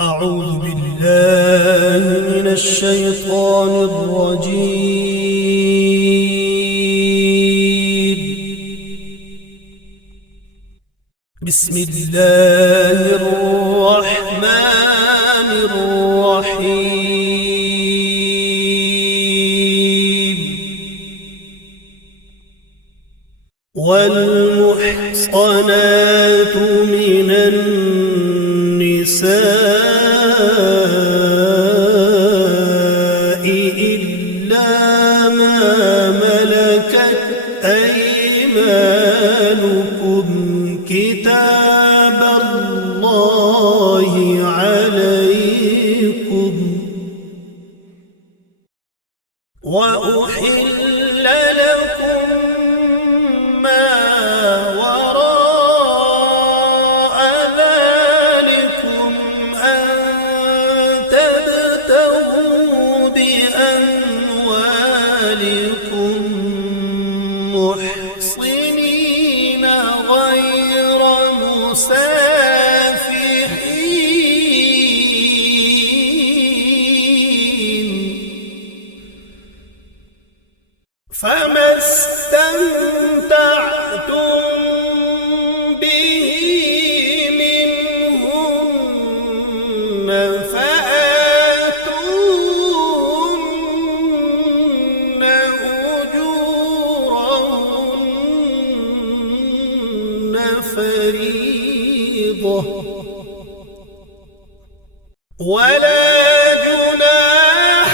أعوذ بالله من الشيطان الرجيم. بسم الله الرحمن الرحيم. والمحصنات من النساء إلا ما ملكت أيمانكم كتاب الله عليكم. وأحل لكم ما وراء ذلكم أن تبتغوا بأموالكم محصنين غير مسافحين، فما استمتعتم به منهن فآتوهن أجورهن فريضة، ولا جناح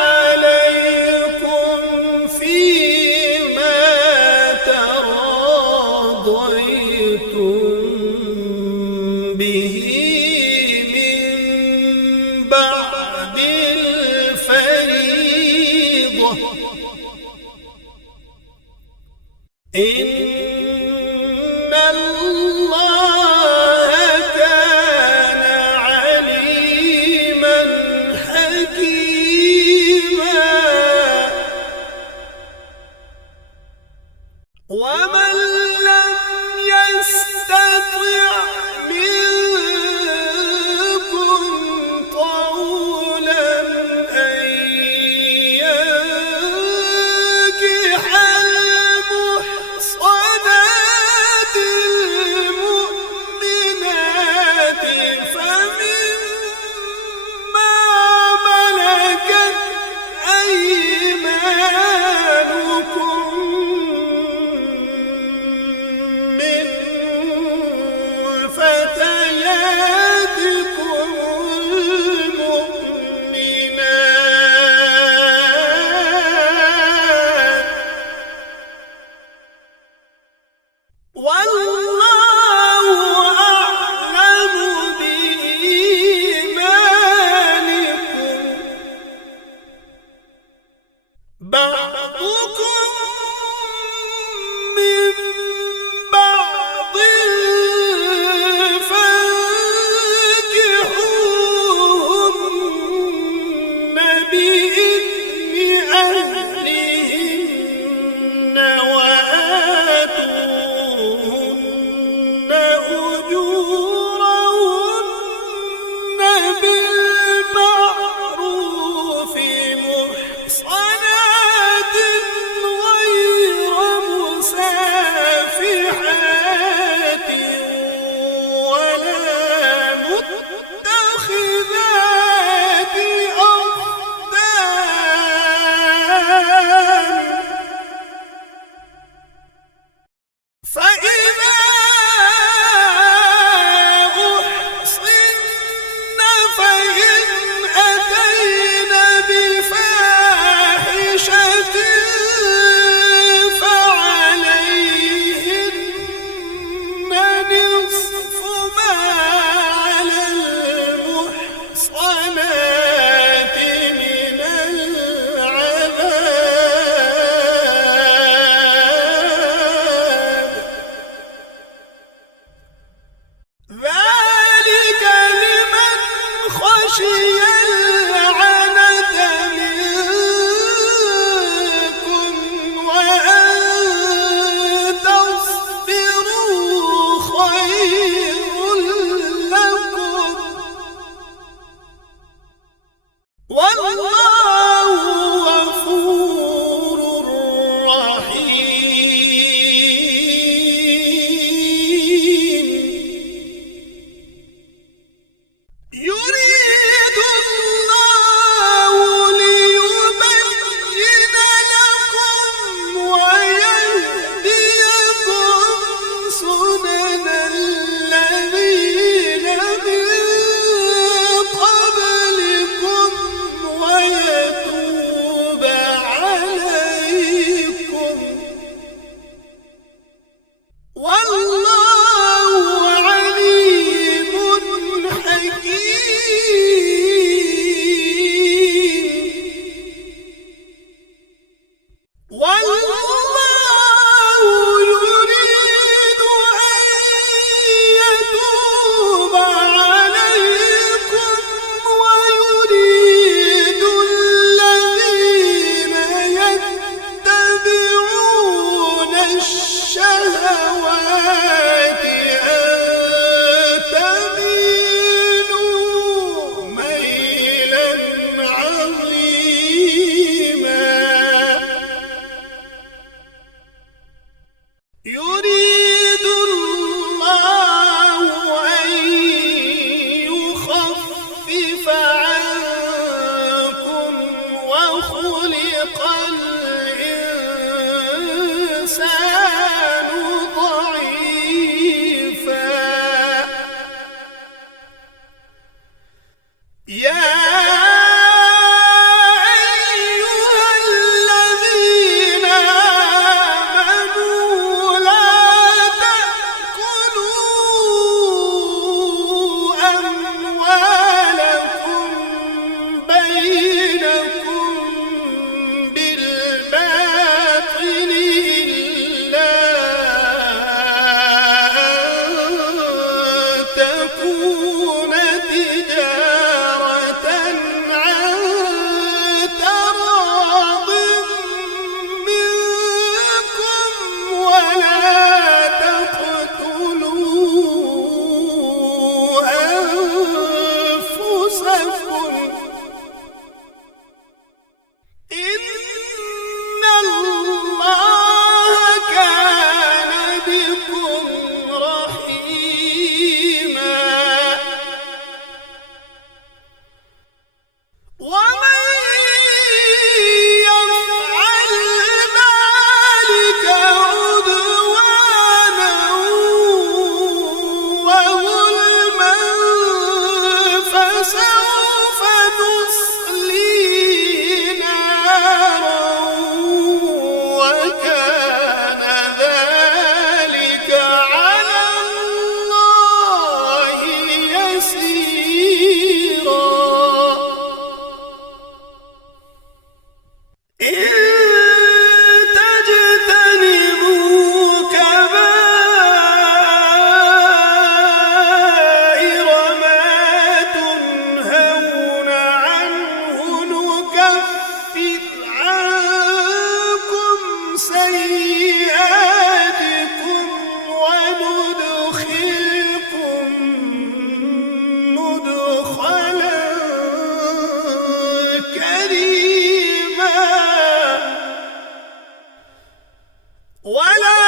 عليكم فيما تراضيتم به من بعد الفريضة، إن الله كان عليما حكيما. ومن لم يستطع منكم طولا أن ينكح المحصنات يا أيها الذين آمنوا لا تأكلوا أموالكم بينكم بالباطل إلا أن تكون تجارة عن تراض منكم ولا تقتلوا أنفسكم إن الله كان بكم رحيما ومن يفعل ذلك عدوانا وظلما فسوف نصليه نارا وكان ذلك على الله يسيرا إن تجتنبوا كبائر ما تنهون عنه نكفر عنكم سيئاتكم وندخلكم مدخلا كريما ولا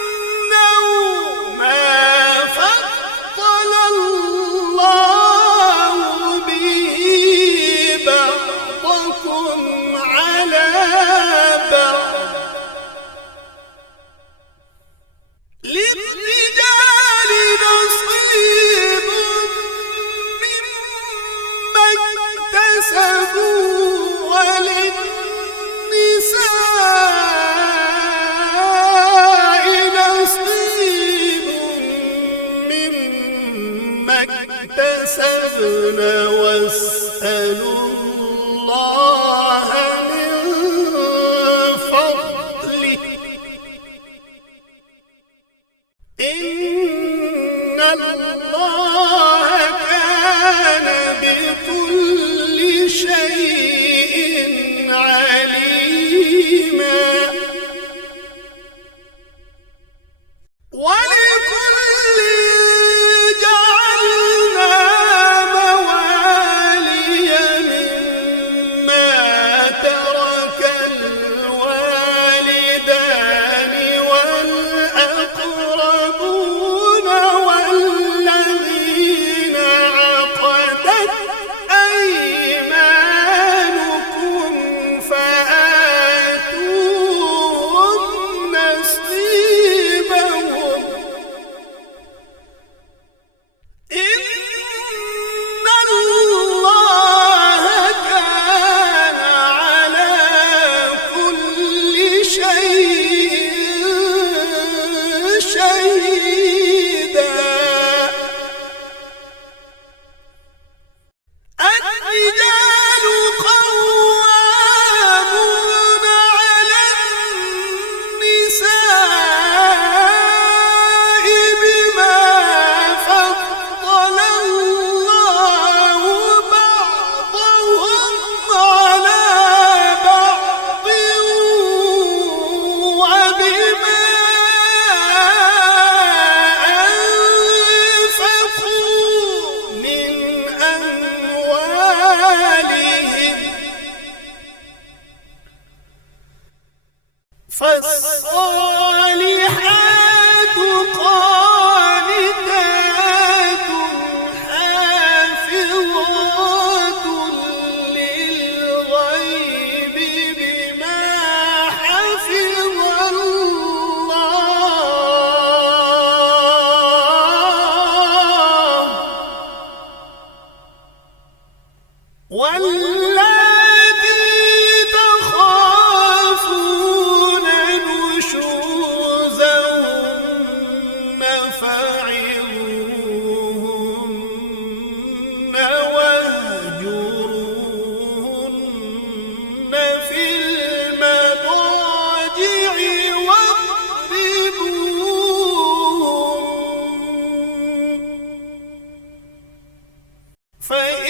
تتمنوا ما فضل الله به بعضكم على بعض للرجال نصيب مما اكتسبوا وللنساء نصيب مما اكتسبن واسألوا الله من فضله إن الله كان بكل شيء عليما ولكل جعلنا موالي مما ترك الوالدان والأقربون والذين عقدت أيمانكم فآتوهم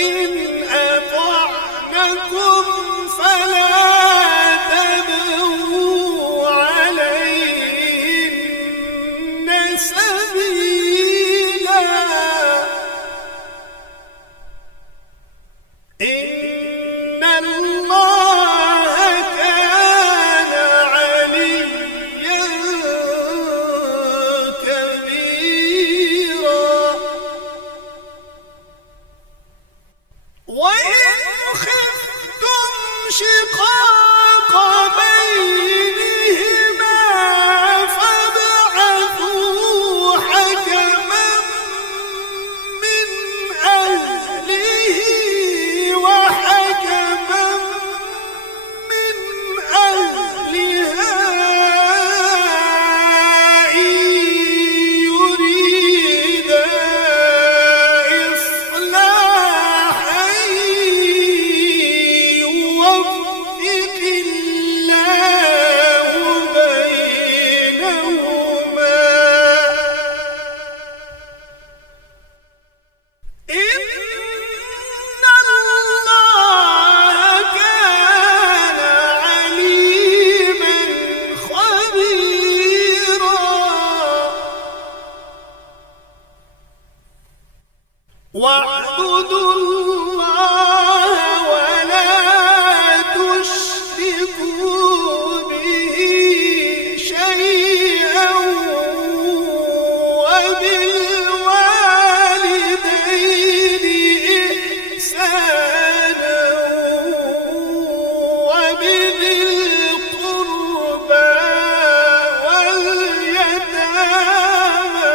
فإن أطعنكم فلا تبغوا عليهن سبيلا إن الله كان عليا كبيرا وإن خفتم شقاق بينهما فابعثوا حكما من أهله وحكما من أهلها إن يريدا إصلاحا يوفق الله بينهما إن الله كان عليما خبيرا واعبدوا الله ولا تشركوا به شيئا وبالوالدين إحسانا وبذي القربى واليتامى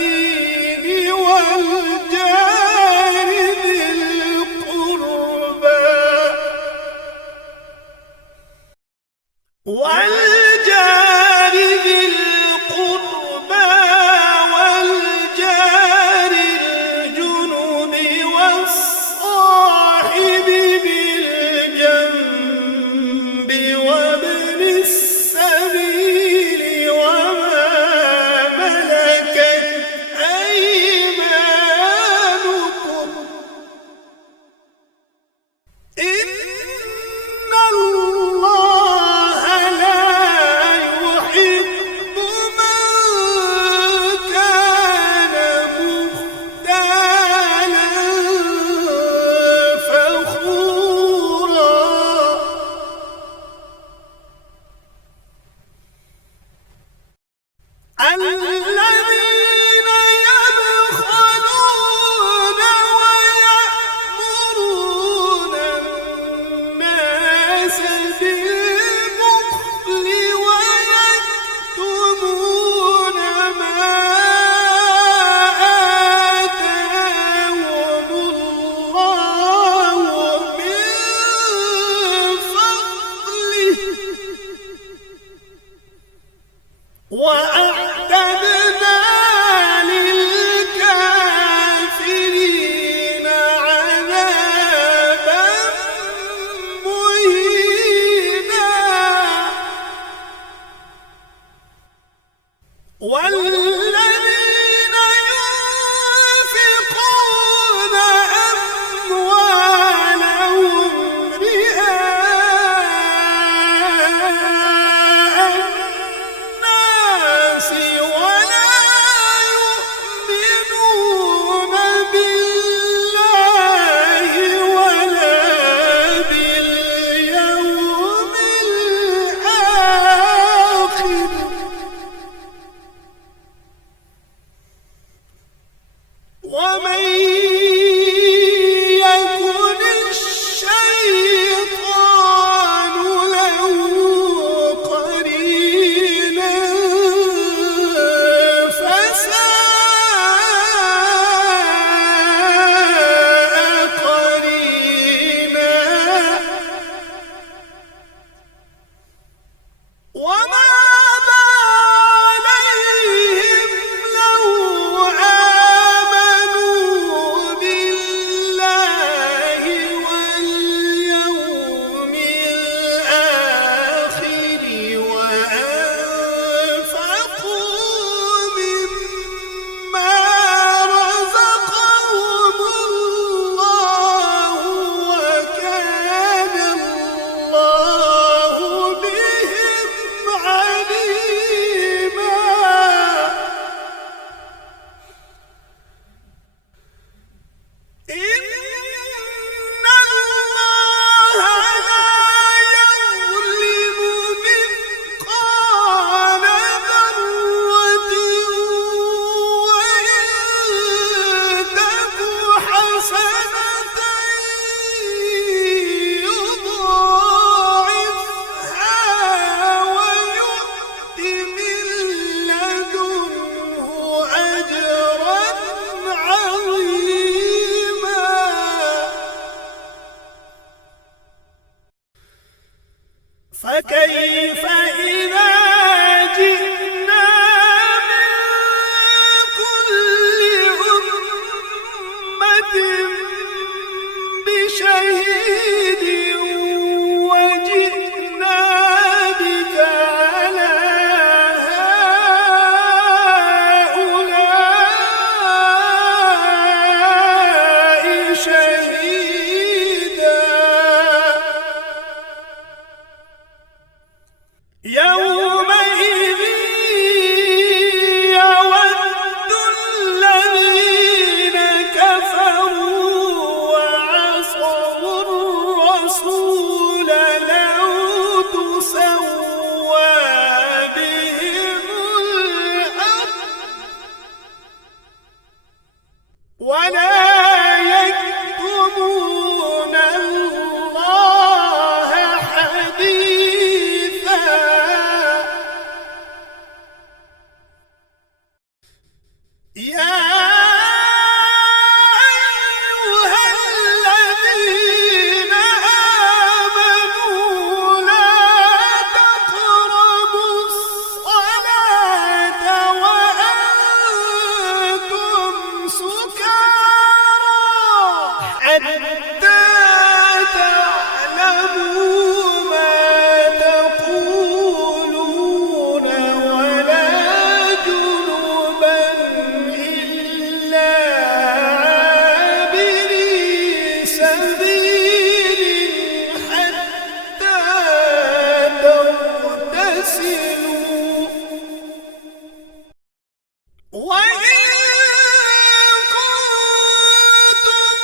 والمساكين والجار ذي القربى والجار ذي القربى والجار الجنب والصاحب بالجنب وابن السبيل وما ملكت أيمانكم إن الله لا يحب من كان مختالا فخورا الذين يبخلون ويأمرون الناس بالبخل ويكتمون ما آتاهم الله من فضله وأعتدنا للكافرين عذابا مهينا والذين ينفقون أموالهم رئاء الناس ولا يؤمنون بالله ولا باليوم الآخر ومن يكن الشيطان له قرينا فساء قرينا وماذا عليهم لو آمنوا ولا يكتمون الله حديثا. يا أيها الذين آمنوا لا تقربوا الصلاة وأنتم سكارى حتى تعلموا ما تقولون ولا جنبا إلا عابري سبيل حتى تغتسلوا. وإن كنتم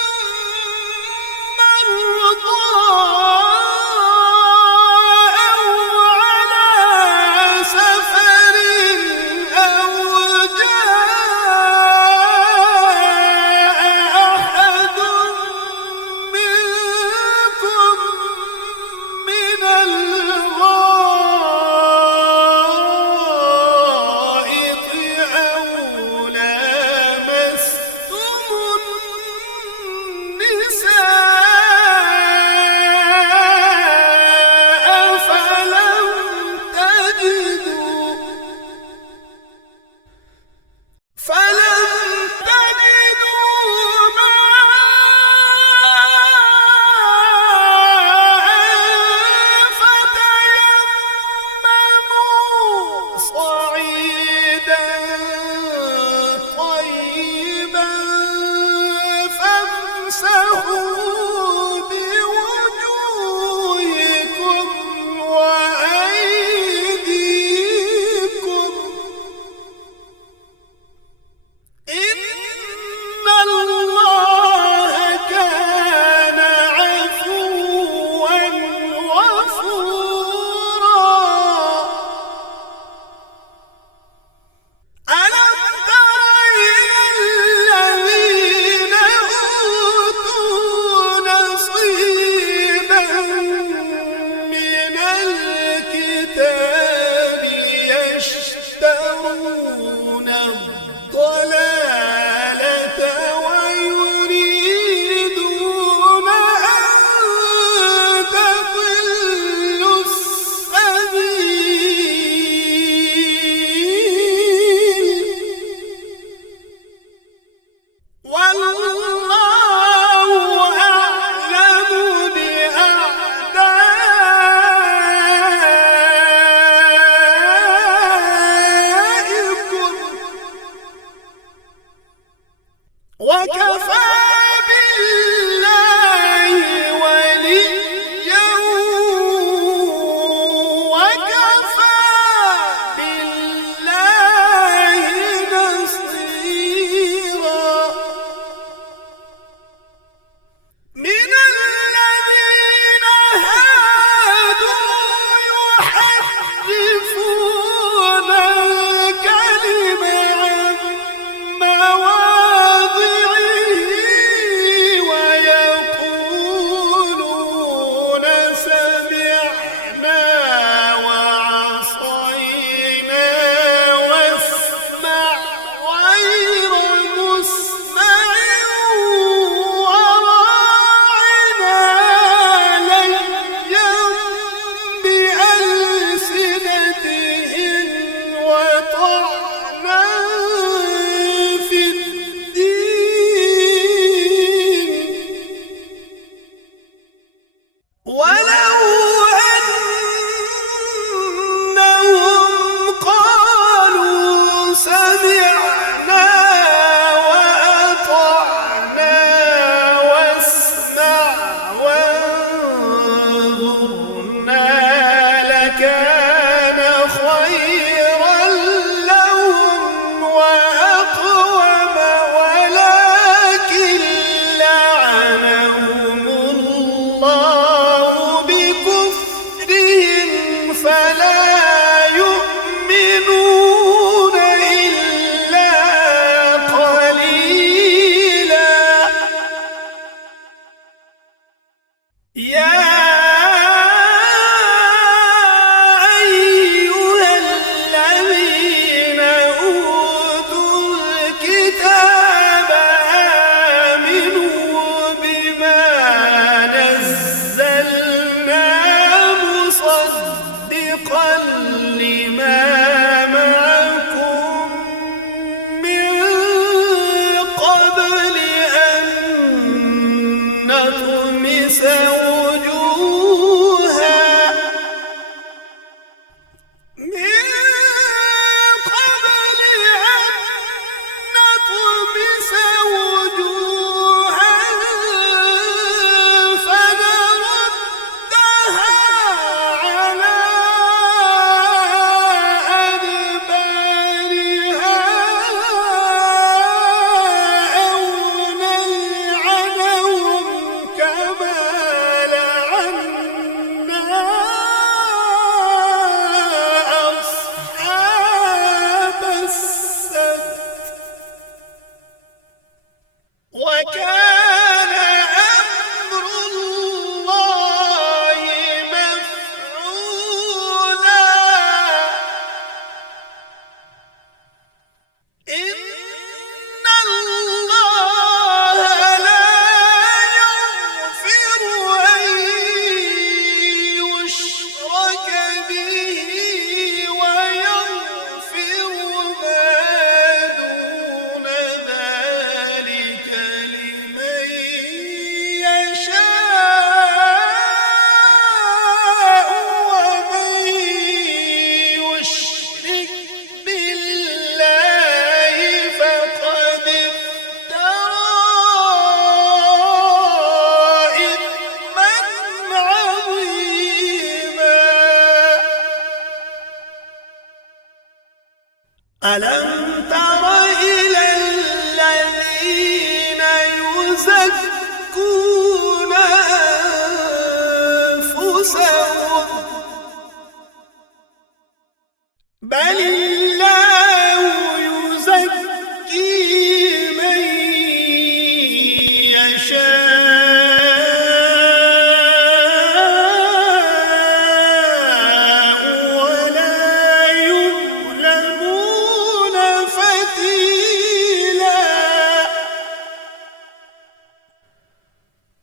مرضى أو على سفر أو جاء أحد منكم من الغائط أو لامستم النساء فلم تجدوا ماء فتيمموا صعيدا طيبا فامسحوا بوجوهكم وأيديكم إن الله كان عفوا غفورا. ألم تر إلى الذين أوتوا نصيبا من الكتاب يشترون الضلالة ويريدون أن تضلوا السبيل والله أعلم بأعدائكم وكفى بالله وليا وكفى بالله نصيرا. من الذين هادوا يحرفون الكلم عن مواضعه ويقولون سمعنا وعصينا واسمع غير مسمع وراعنا ليا بألسنتهم وطعنا في الدين. ولو أنهم قالوا سمعنا وأطعنا واسمع وانظرنا لكان خيرا لهم وأقوم ولكن لعنهم الله بكفرهم فلا يؤمنون إلا يزكي من يشاء ولا يظلمون فتيلا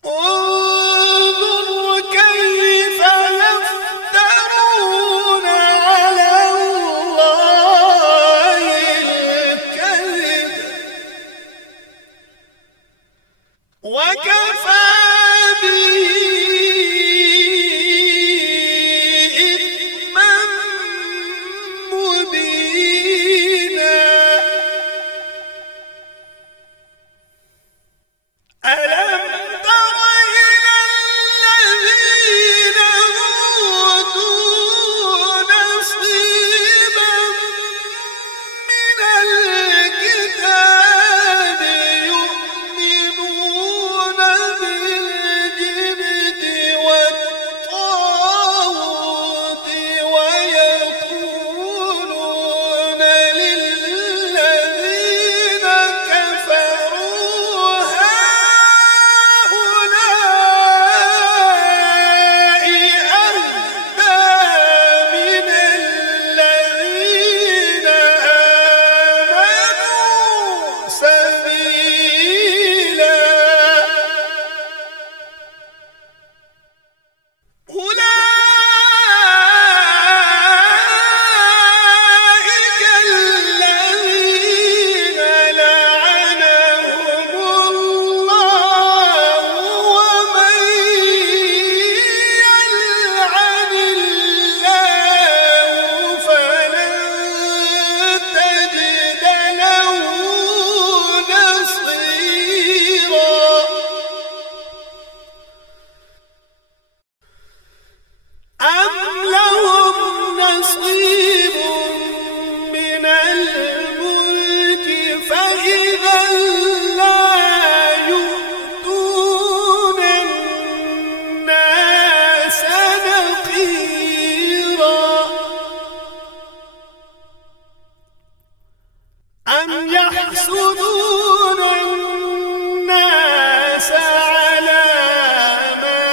انظر كيف يفترون على الله الكذب وكفى به إثما مبينا ألم تر إلى الذين أوتوا نصيبا من الكتاب يؤمنون بالجبت والطاغوت ويقولون للذين كفروا هؤلاء أهدى من الذين آمنوا سبيلا أولئك الذين لعنهم الله ومن يلعن الله فلن تجد له نصيرا أم لهم نصيب من الملك فإذا لا يؤتون الناس نقيرا أم يحسدون الناس على ما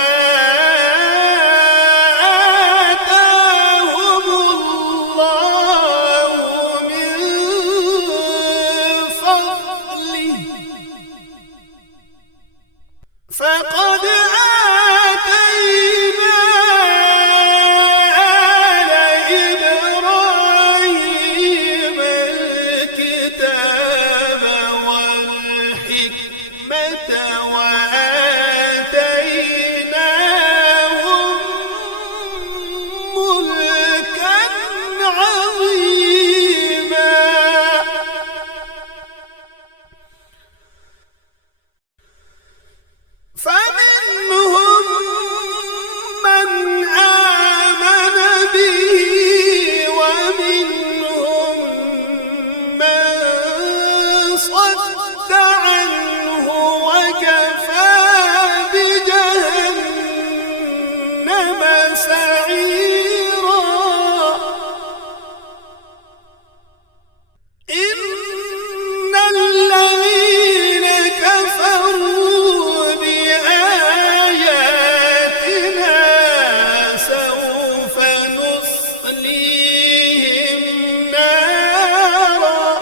آتاهم الله من فضله فقد آتينا آل إبراهيم الكتاب والحكمة وآتيناهم ملكا عظيما فمنهم من آمن به ومنهم من صد عنه وكفى بجهنم سعيرا إن الذين كفروا بآياتنا سوف نصليهم نارا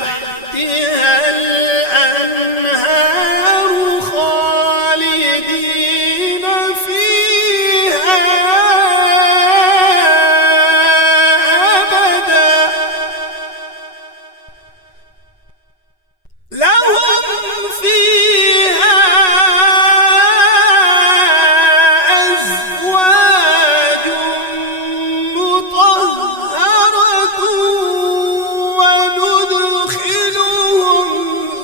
تحتها الأنهار خالدين فيها أبدا لهم فيها أزواج مطهرة وندخلهم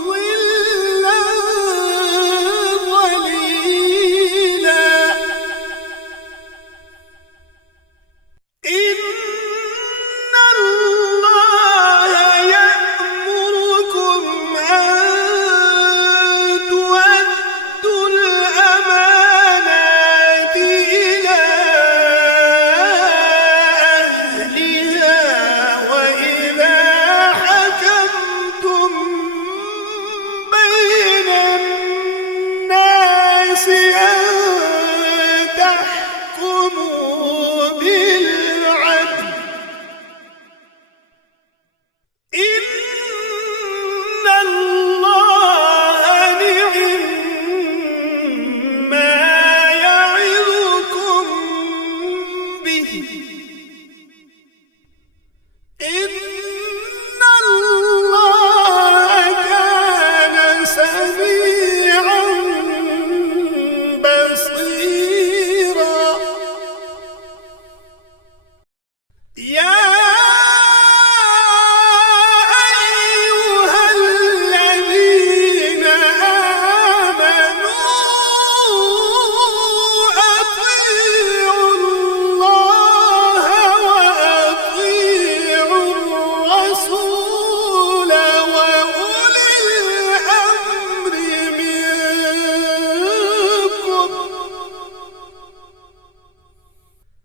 ظلا ظليلا إن الله يأمركم أن تؤدوا الأمانات إلى أهلها وإذا حكمتم بين الناس أن تحكموا بالعدل إن الله نعم ما يعظكم به إن الله كان سميعا بصيرا يا أيها الذين آمنوا أطيعوا الله وأطيعوا الرسول وأولي الأمر منكم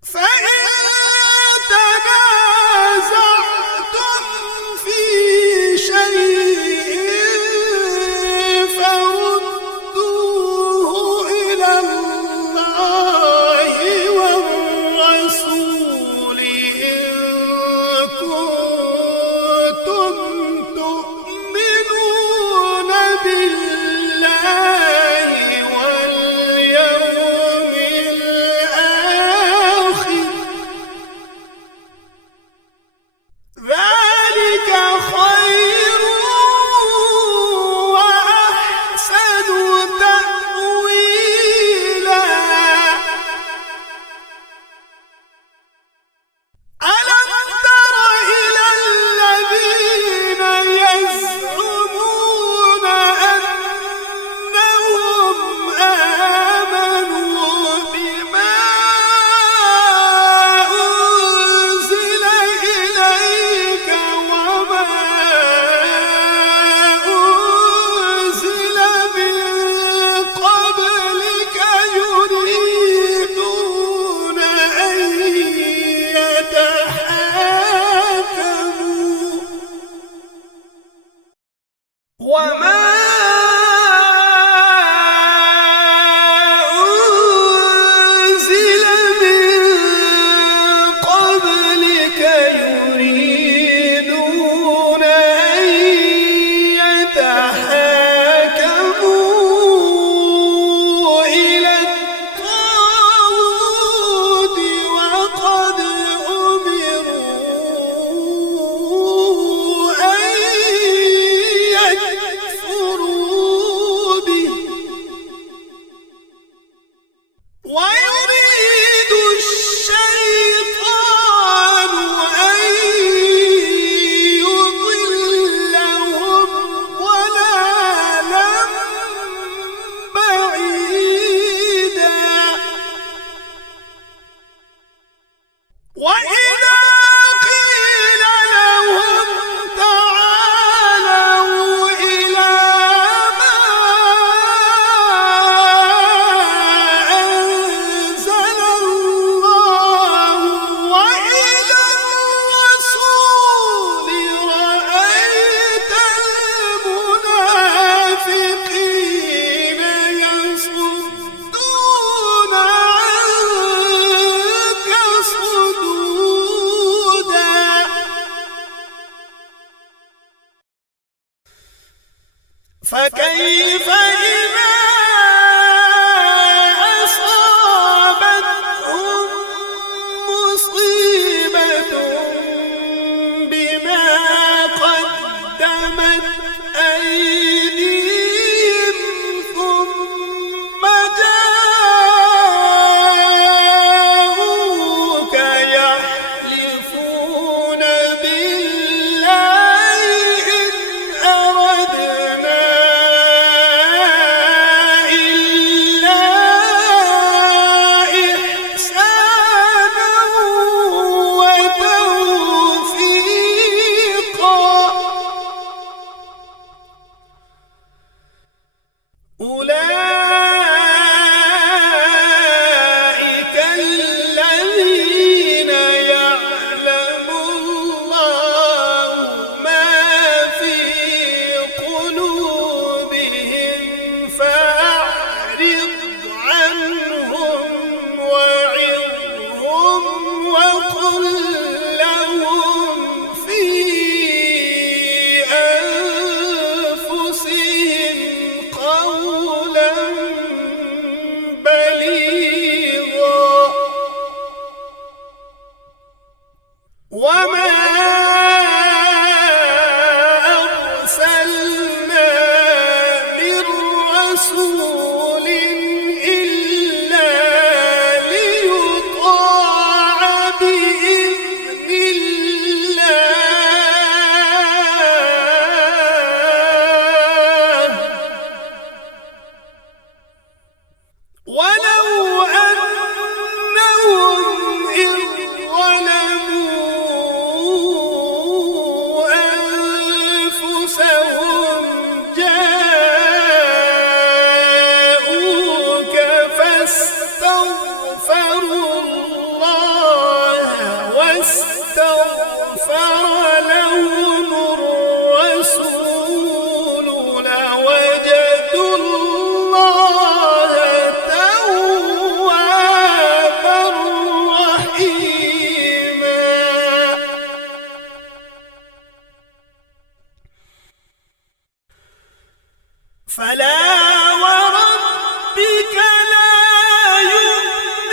فإن تنازعتم في شيء فردوه إلى الله والرسول إن كنتم تؤمنون بالله واليوم الآخر ذلك خير وأحسن تأويلا ألم تر إلى الذين يزعمون أنهم آمنوا بما أنزل إليك وما أنزل من قبلك يريدون أن يتحاكموا وما أنزل من قبلك يريدون أن يتحاكموا إلى الطاغوت وقد أمروا أن يكفروا فكيف إذا أصابتهم مصيبة بما قدمت أيديهم ثم جاءوك يحلفون بالله إن أردنا إلا إحسانا وتوفيقا. أولئك الذين يعلم الله ما في قلوبهم فأعرض عنهم وعظهم وقل لهم في أنفسهم قولا بليغا. وما أرسلنا من رسول إلا ليطاع بإذن الله. ولو أنهم إذ ظلموا أنفسهم جاءوك فاستغفروا الله واستغفر لهم الرسول لوجدوا الله توابا رحيما. فلا وربك لا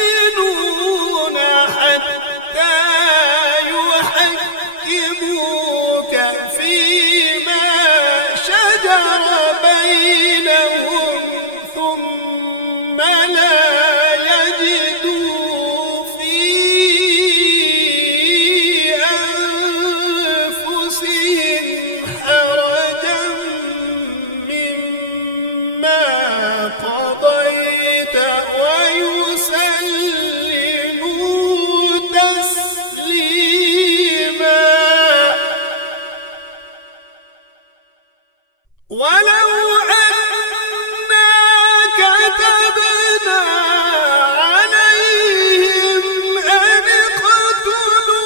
يؤمنون حتى يحكموك فيما شجر بينهم ثم لا يجدوا في أنفسهم حرجا مما قضيت ويسلموا تسليما. ولو أنا كتبنا عليهم أن اقتلوا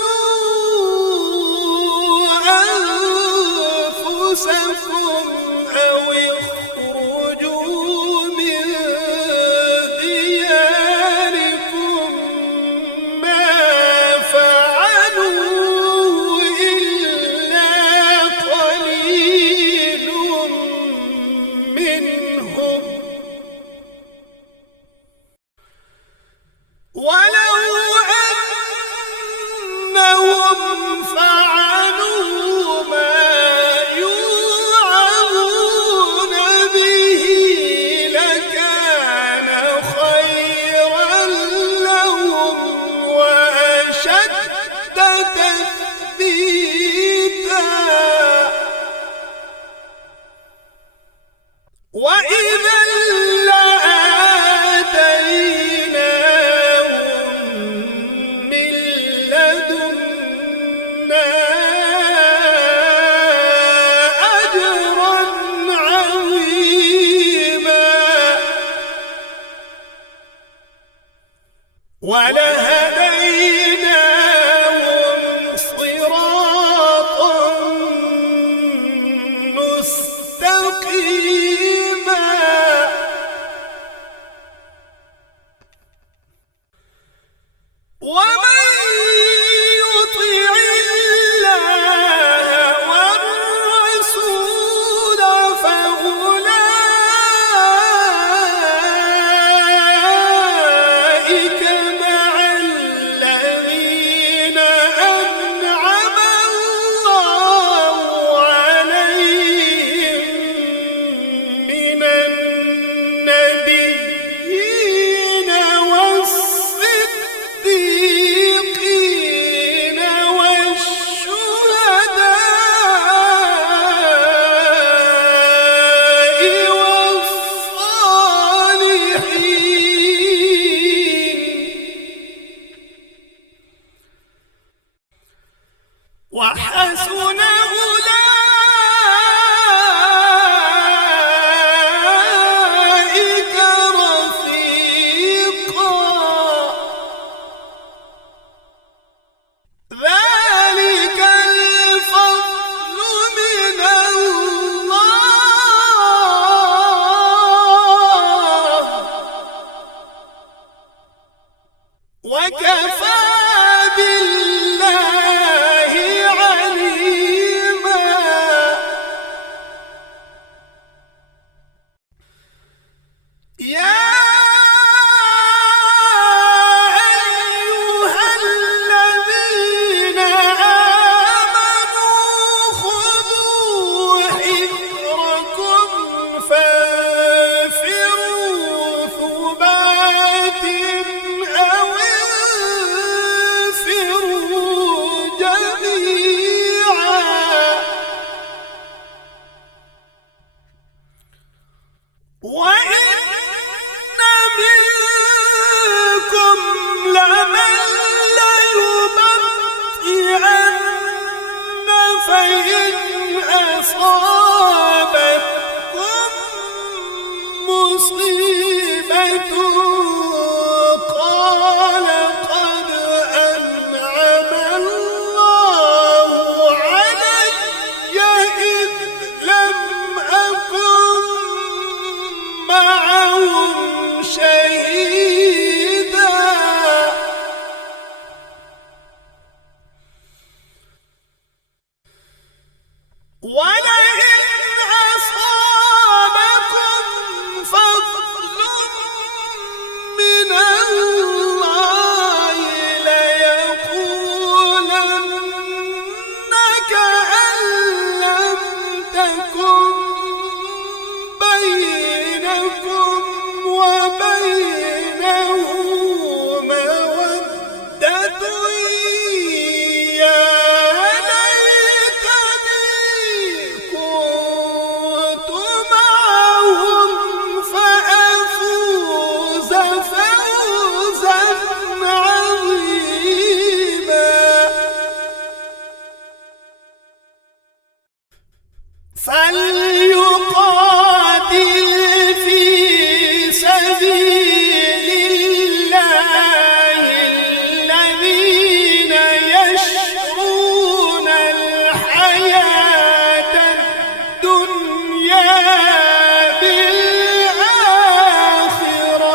أنفسكم أو اخرجوا من دياركم ما فعلوه إلا قليل منهم. ولو أنهم فعلوا ما يوعظون به لكان خيرا لهم وأشد تثبيتا. وإذا لآتيناهم من لدنا أجرا عظيما. ولهديناهم صراطا مستقيما. ومن يطع الله والرسول فأولئك أصابتكم مصيبة قال قد أنعم الله علي إذ لم أكن معهم شهيدا ولئن أصابكم فضل من الله ليقولن كأن لم تكن بينكم وبينه مودة يا ليتني كنت معهم فأفوز فوزا عظيما فليقاتل في سبيل الله الذين يشرون الحياة الدنيا بالآخرة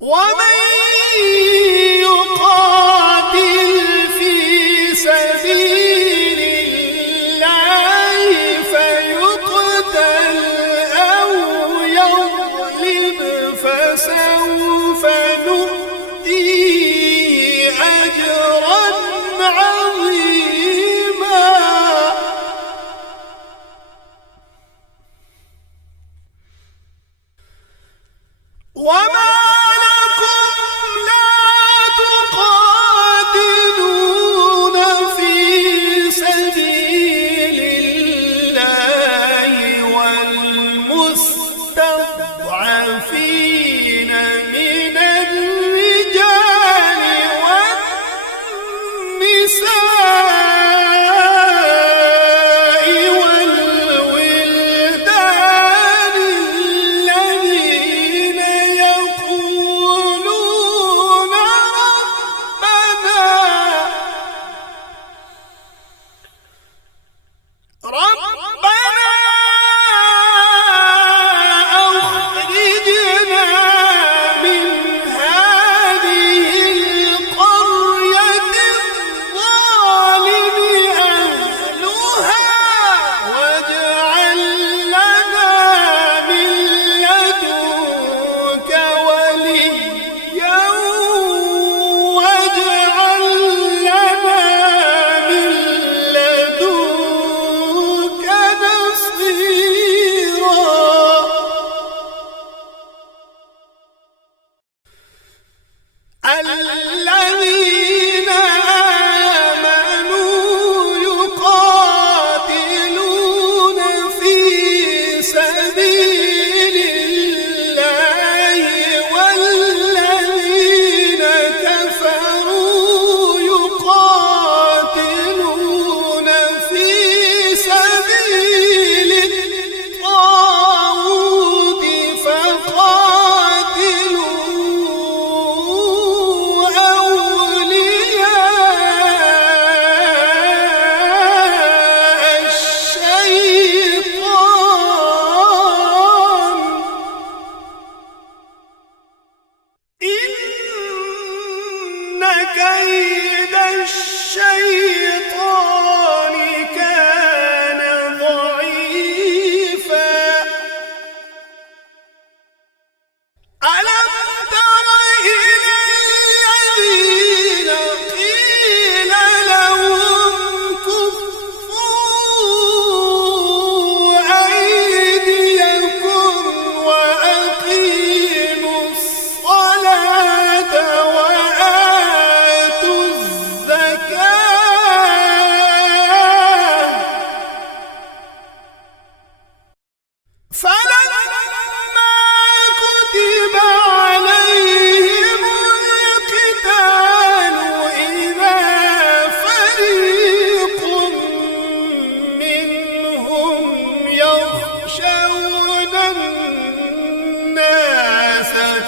ومن يقاتل في سبيل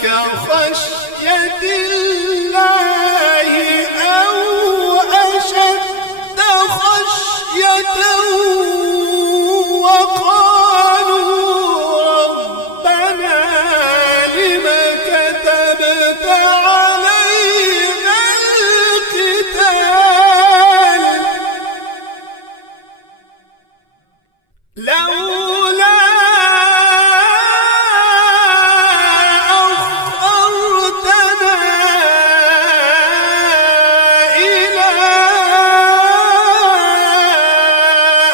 كخشية الله أو أشد خشية وقالوا ربنا لم كتبت علينا القتال لولا أخرتنا إلى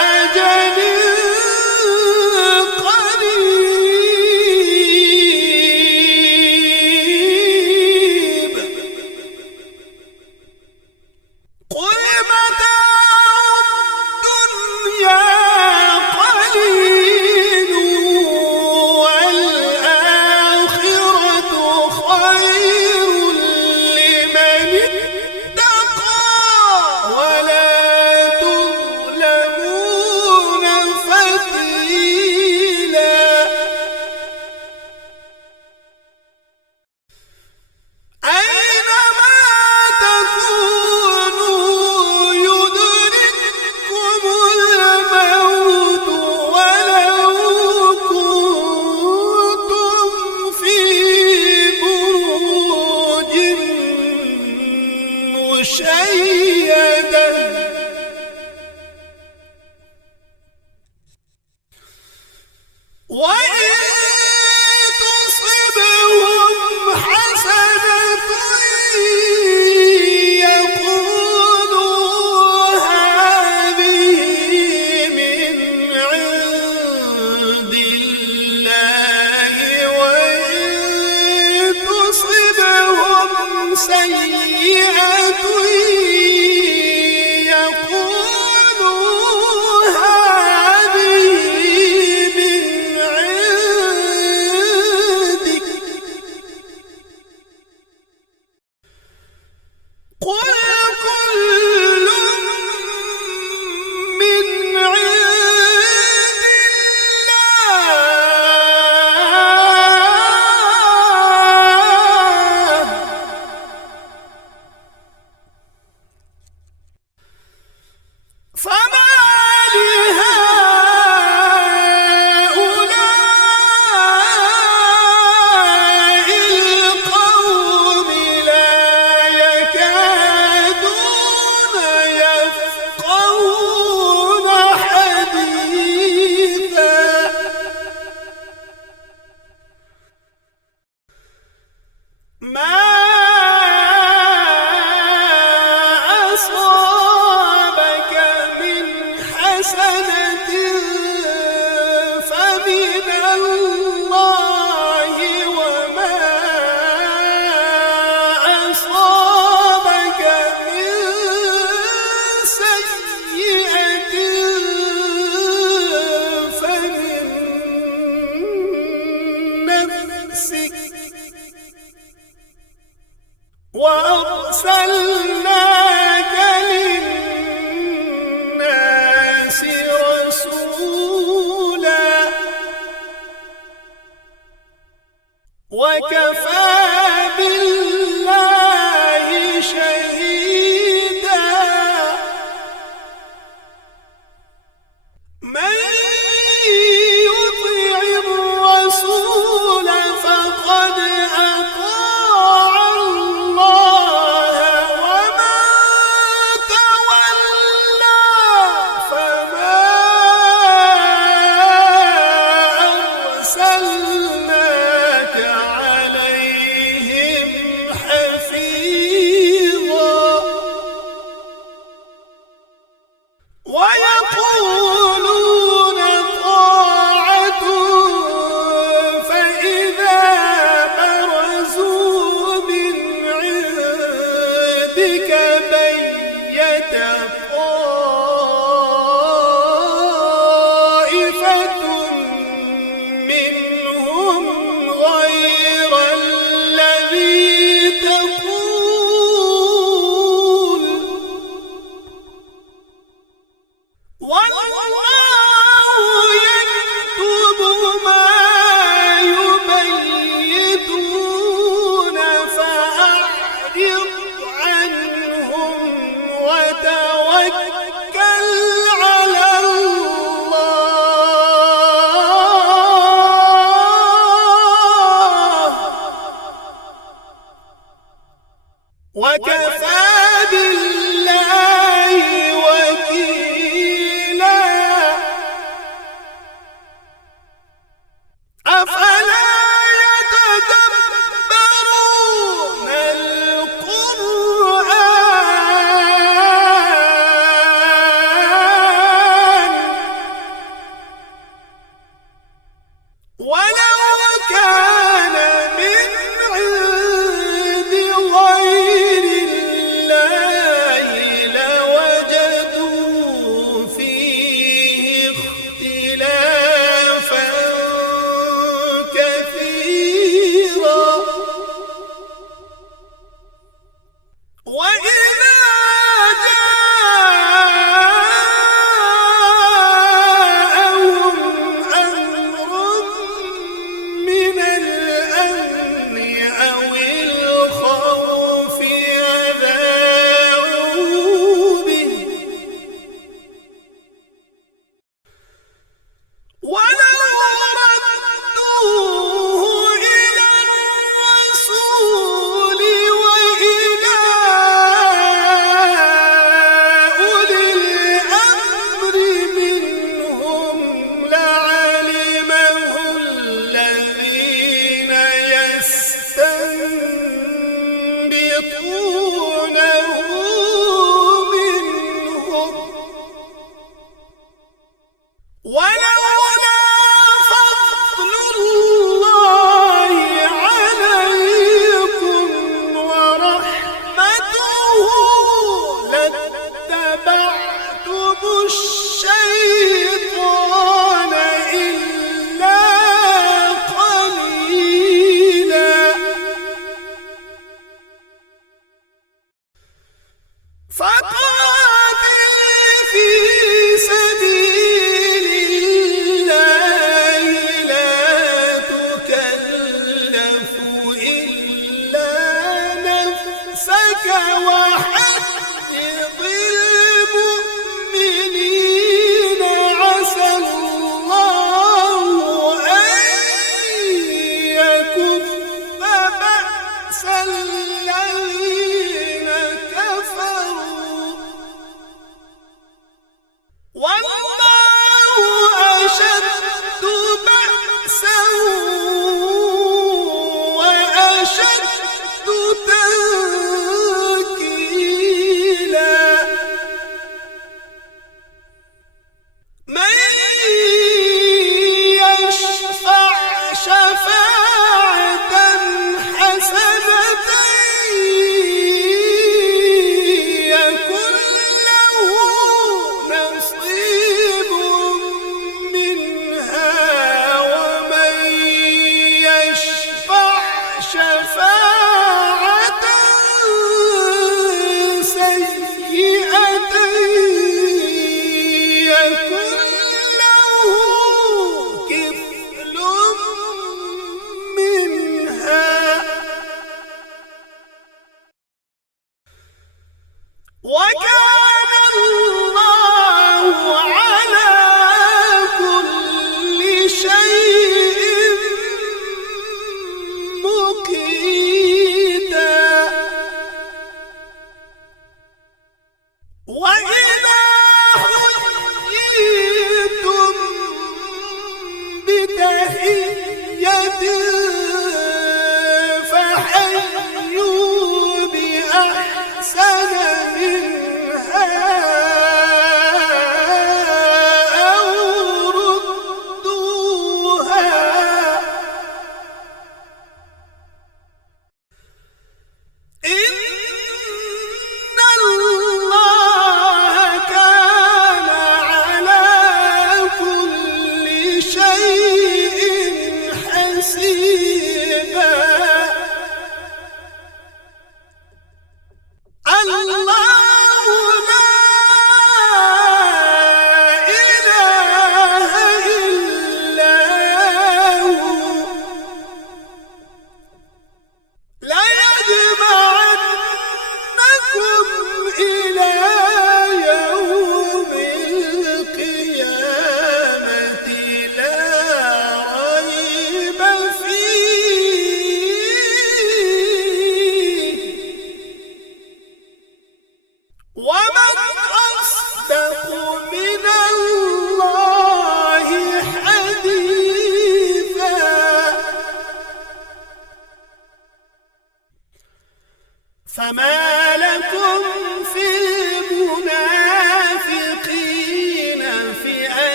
أجل قريب قل متاع الدنيا قليل والآخرة خير لمن اتقى ولا تظلمون فتيلا أينما تكونوا يدرككم الموت ولو كنتم في بروج مشيدة وإن تصبهم حسنة يقولوا هذه من عند الله وإن تصبهم سيئة يقولوا هذه من عندك قل كل من عند الله فما لهؤلاء القوم لا يكادون يفقهون حديثا ما أصابك من حسنة فمن الله وما أصابك من سيئة فمن نفسك وأرسلناك للناس رسولا وكفى بالله شهيدا من يطع الرسول فقد أطاع الله ومن تولى فما أرسلناك عليهم حفيظا ويقولون طاعة فإذا برزوا من عندك بيت طائفة منهم غير الذي تقول والله يكتب ما يبيتون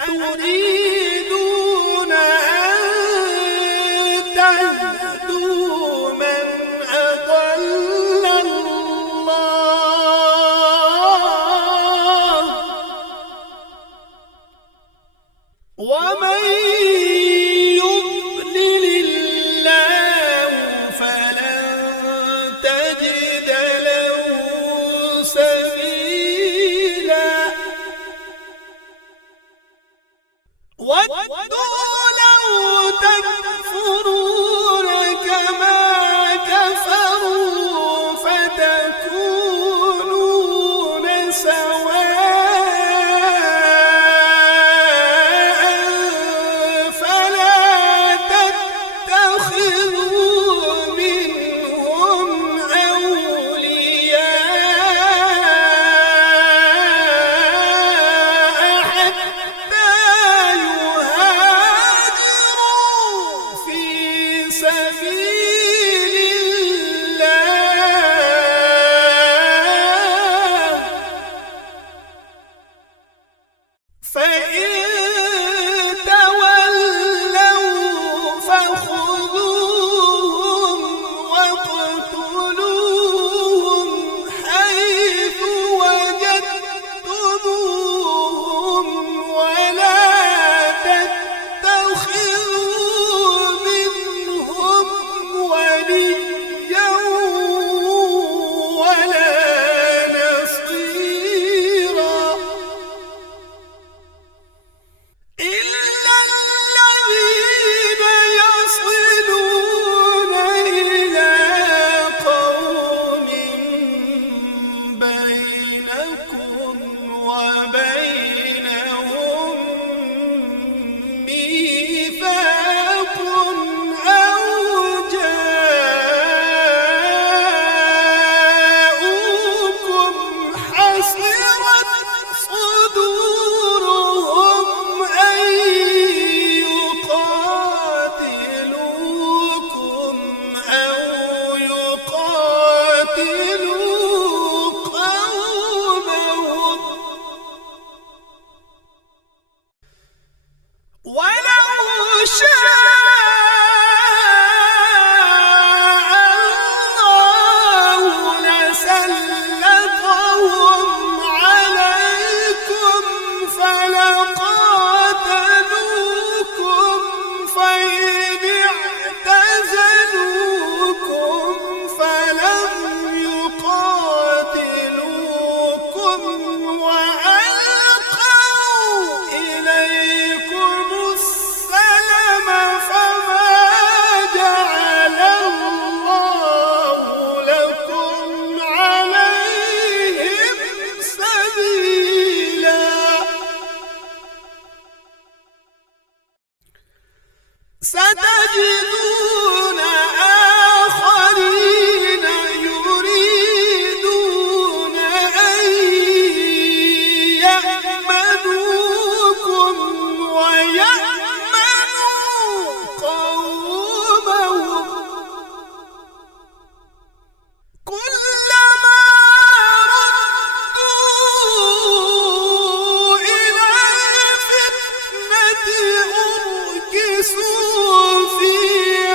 أتريدون أن تهدوا من أضل الله ومن يضلل الله فلن تجد له سبيلا ودوا لو تكفرون كما كفروا فتكونون سواء فلا تتخذوا منهم أولياء حتى يهاجروا في سبيل الله فإن تولوا فخذوهم واقتلوهم حيث وجدتموهم ولا تتخذوا منهم وليا ولا نصيرا إلا الذين يصلون إلى قوم بينكم وبينهم ميثاق أو جاءوكم حصرت صدورهم أن يقاتلوكم أو يقاتلوا قومهم ولو شاء الله لسلطهم عليكم فلقاتلوكم فإن اعتزلوكم فلم يقاتلوكم وألقوا إليكم السلم فما جعل الله لكم عليهم سبيلا ستجدون آخرين يريدون أن يأمنوكم ويأمنوا قومهم كلما ردوا إلى الفتنة أركسوا فيها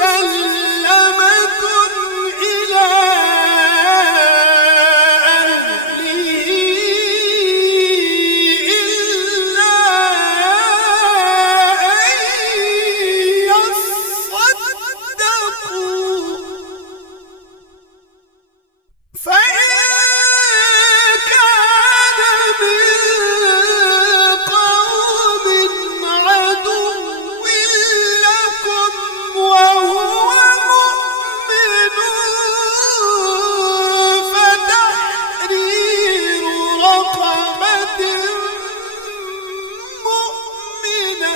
مسلمة إلى أهله إلا أن يصدقوا فإن كان من قوم عدو لكم وهو مؤمن فتحرير رقبة مؤمنة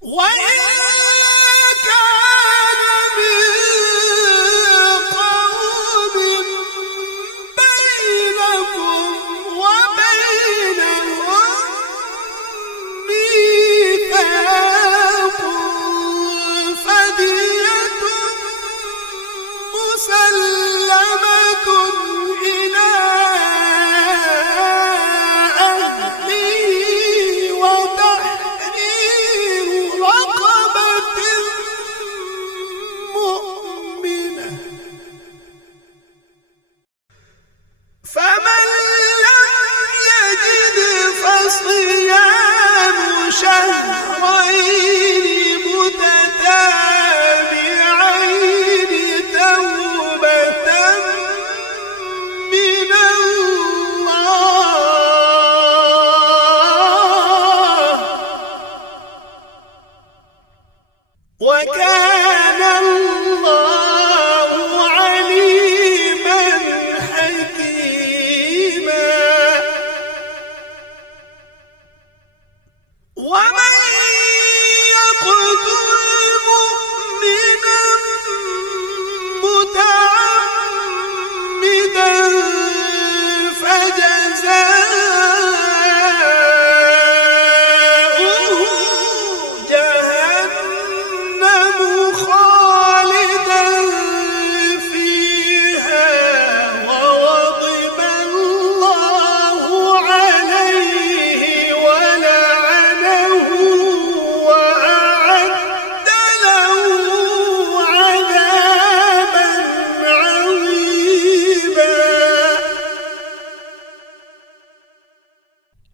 وإن كان من قوم بينكم وبينهم ميثاق فدية مسلمة إلى أهله وتحرير رقبة مؤمنة فمن لم يجد فصيام شهرين متتابعين توبة من الله وكان الله عليما حكيما ومن يقتل مؤمنا متعمدا فجزاؤه جهنم خالدا فيها وغضب الله عليه ولعنه وأعد له عذابا عظيما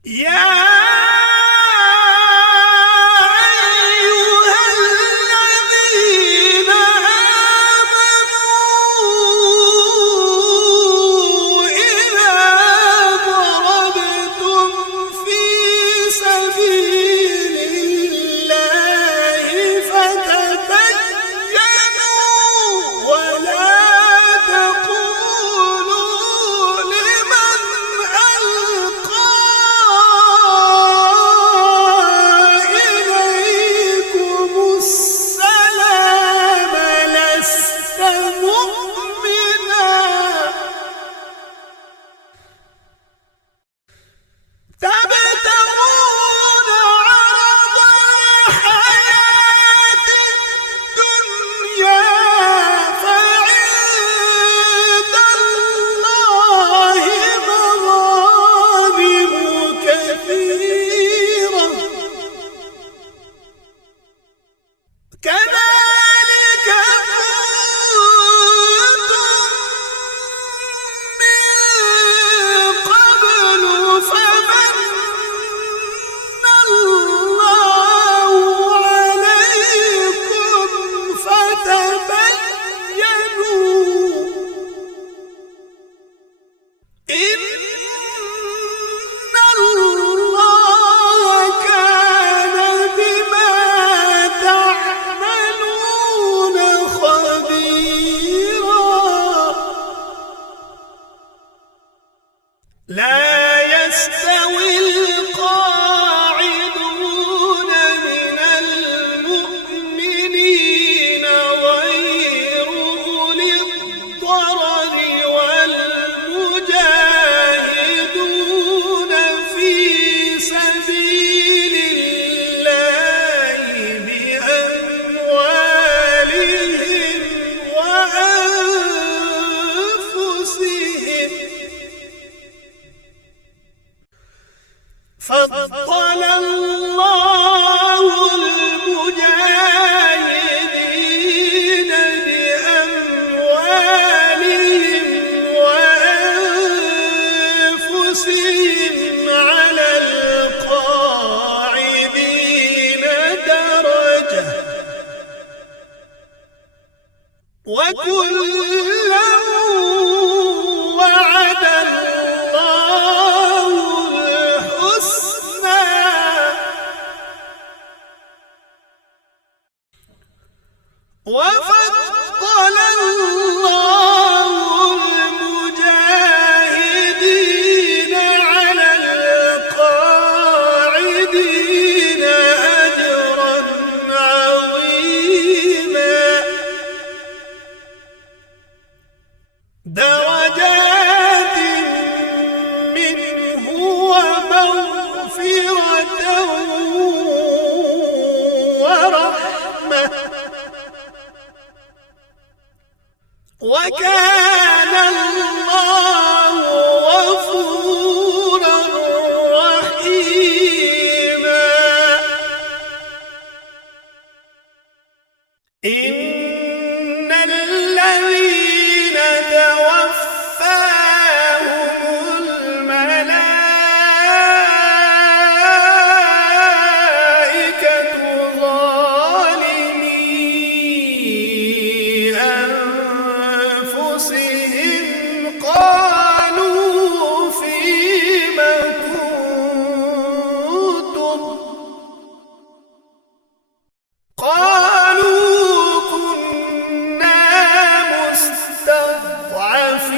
يا أيها الذين آمنوا إذا ضربتم في سبيل الله فتبينوا ولا تقولوا لمن ألقى إليكم السلام لست مؤمنا تبتغون عرض الحياة الدنيا فعند الله مغانم كثيرة كذلك كنتم من قبل فمن الله عليكم فتبينوا إن الله كان بما تعملون خبيرا لا يستوي القاعدون من المؤمنين غير أولي الضرر والمجاهدون في سبيل الله بأموالهم وأنفسهم فضل الله درجات منه ومغفرة ورحمة وكان الله غفورا رحيما إن الذين توفاهم الملائكة ظالمي أنفسهم قالوا فيم كنتم قالوا كنا مستضعفين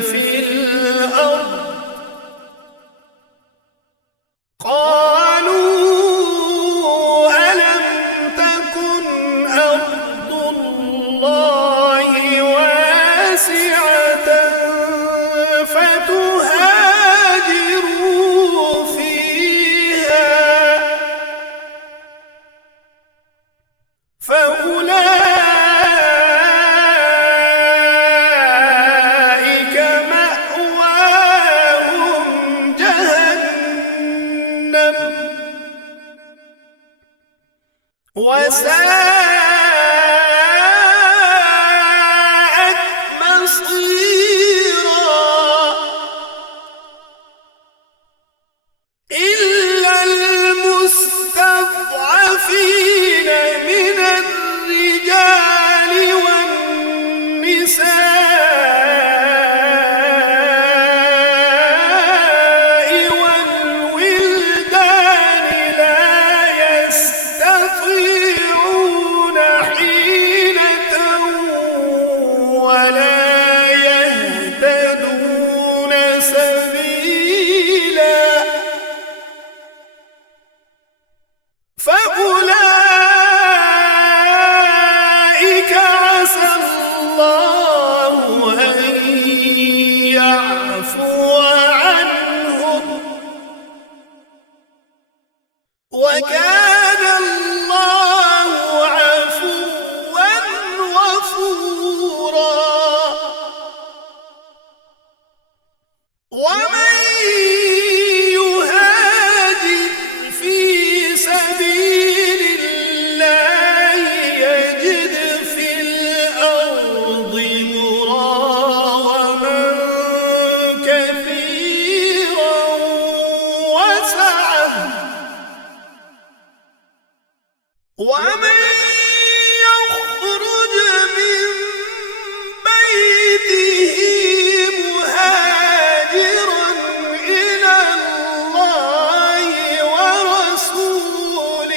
في الأرض قالوا ألم تكن أرض الله واسعة فتهاجروا فيها فأولئك مأواهم جهنم وساءت مصيرا إلا المستضعفين من الرجال والنساء والولدان لا يستطيعون حيلة ولا يهتدون سبيلا فأولئك عسى الله أن يعفو عنهم وكان الله عفوا غفورا ومن يهاجر في سبيل الله يجد في الأرض مراغما كثيرا وسعة ومن يخرج من بيته مهاجرا إلى الله ورسوله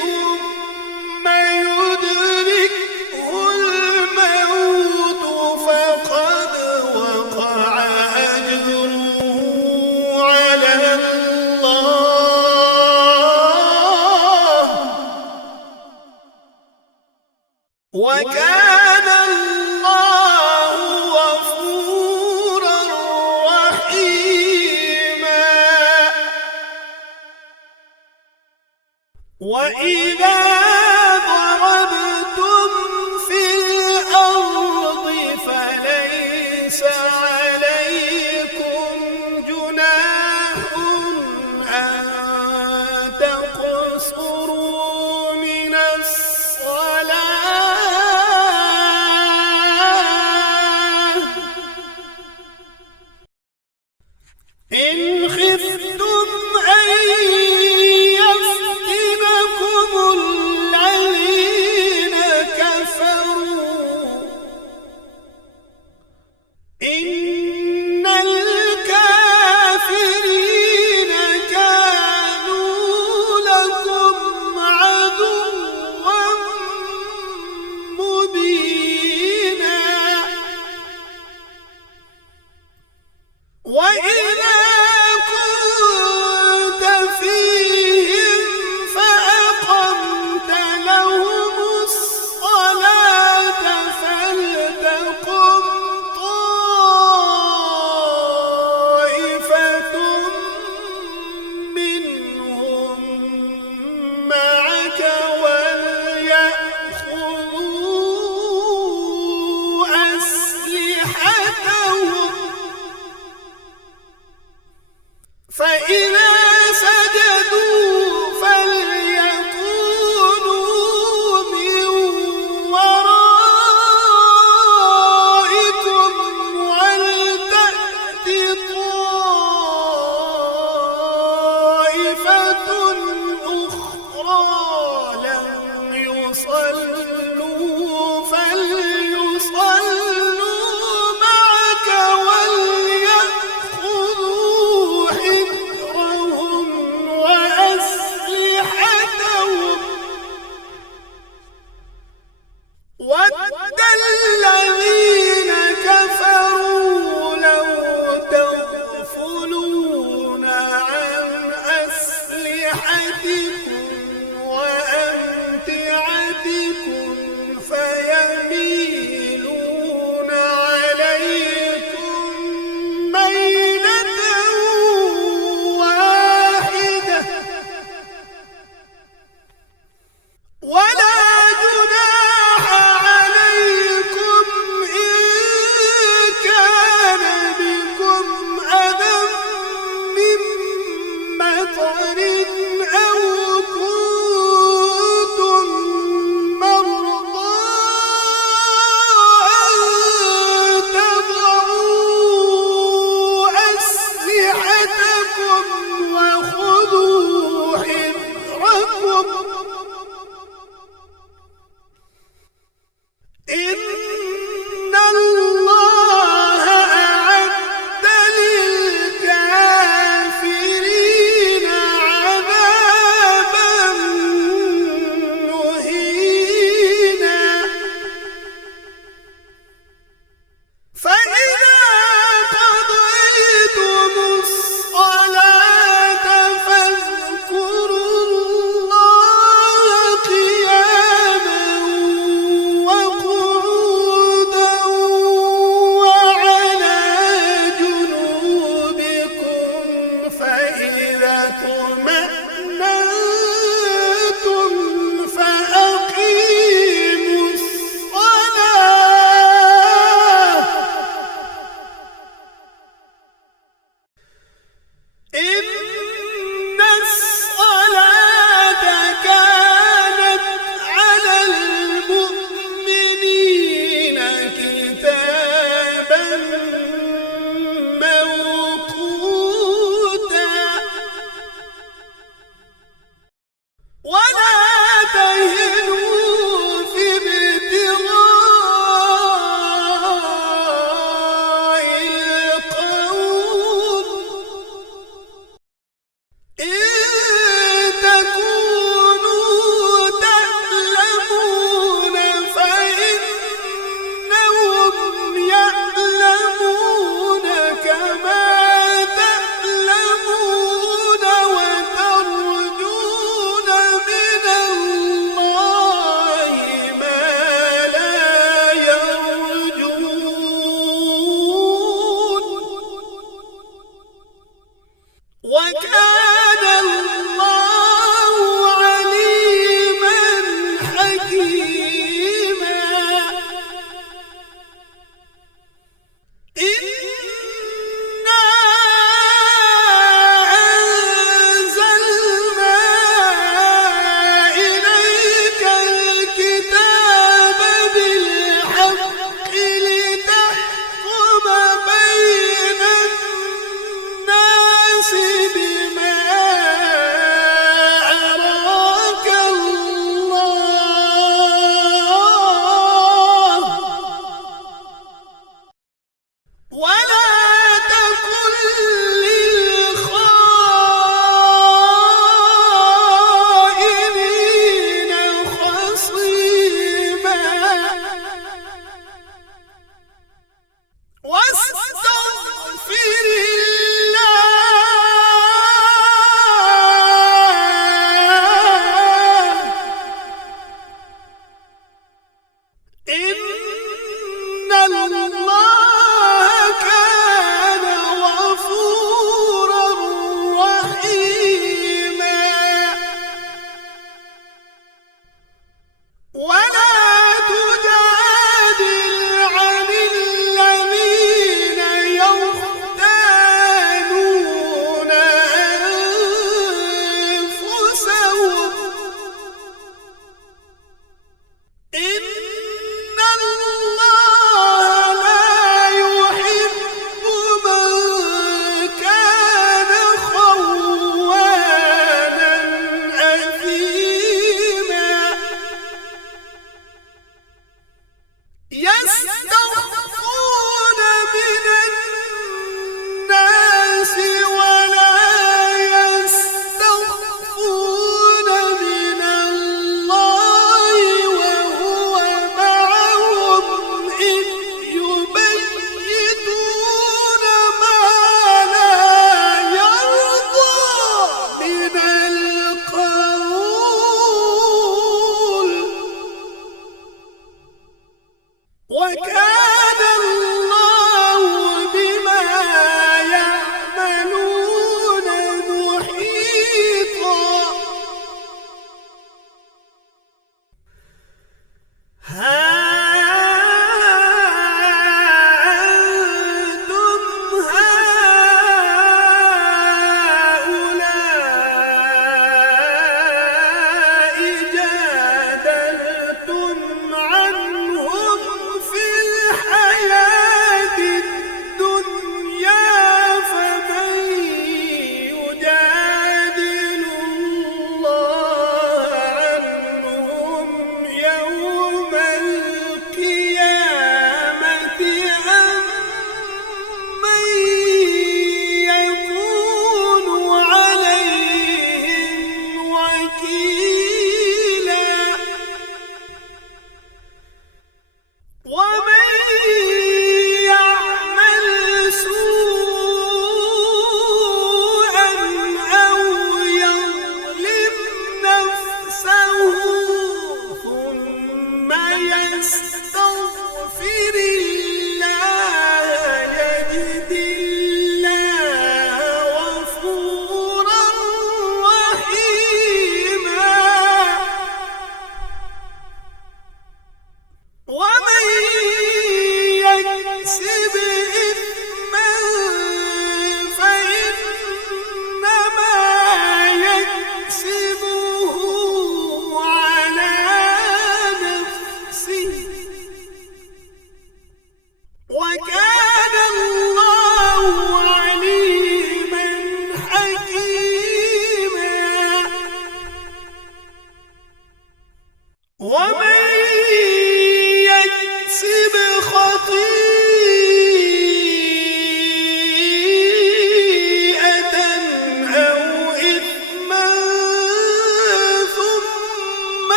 ثم يدركه الموت فقد وقع أجره على الله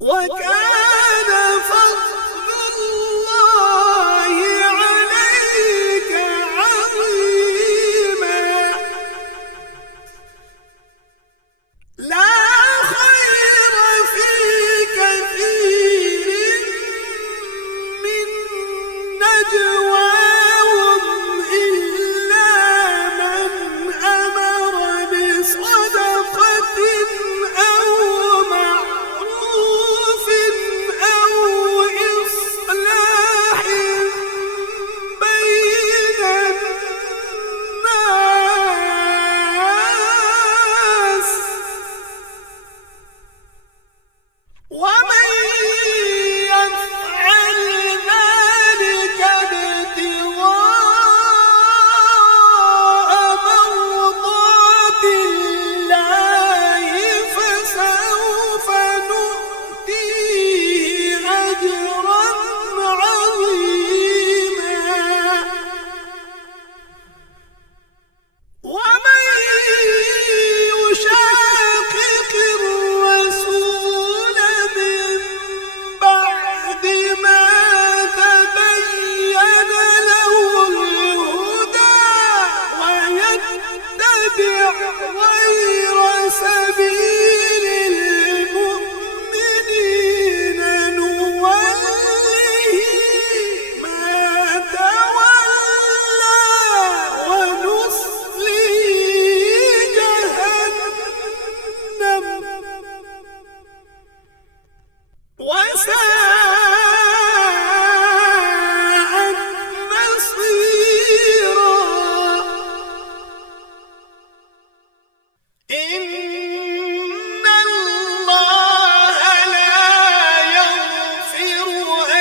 وكان فضل الله عليك عظيما. لا خير في كثير من نجواهم إلا من أمر بصدقة أو معروف أو إصلاح بين الناس. ومن يفعل ذلك ابتغاء مرضات الله فسوف نؤتيه أجرا عظيما. ومن يشاقق الرسول من بعد ما تبين له الهدى ويتبع غير سبيل المؤمنين نوله ما تولى ونصليه جهنم وساءت مصيرا. إن الله لا يغفر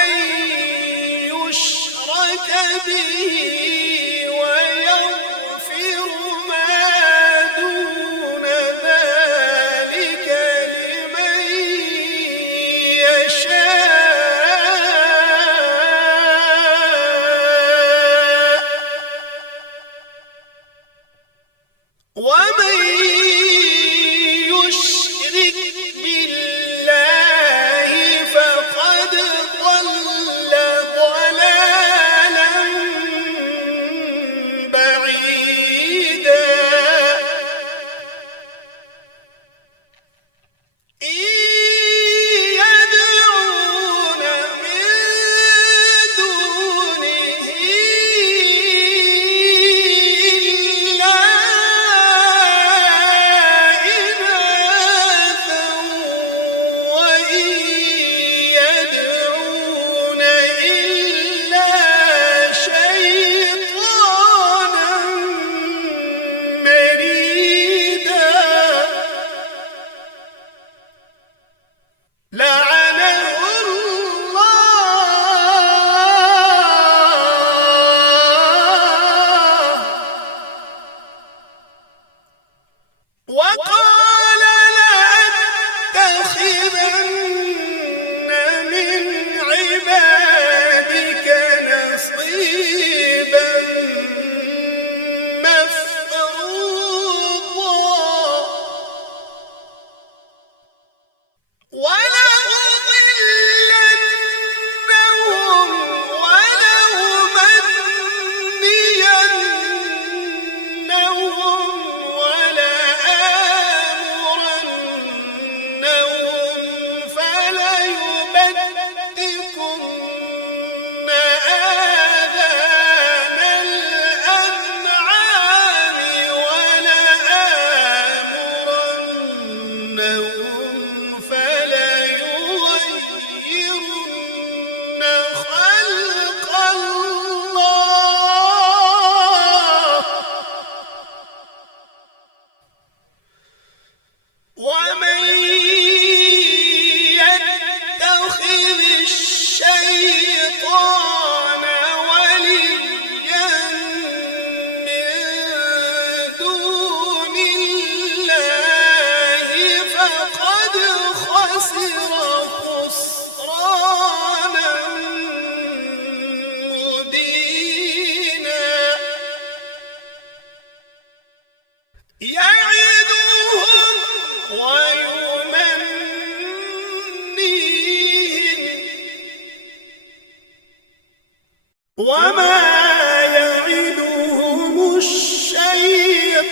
أن يشرك به ويغفر ما دون ذلك لمن يشاء. ومن يشرك بالله فقد ضل ضلالا بعيدا. إن يدعون من دونه إلا إناثا وإن يدعون إلا شيطانا مريدا. لعنه الله وقال لأتخذن من عبادك نصيبا مفروضا ولأضلنهم ولأمنينهم ولآمرنهم فليبتكن آذان وما يعدهم الشيطان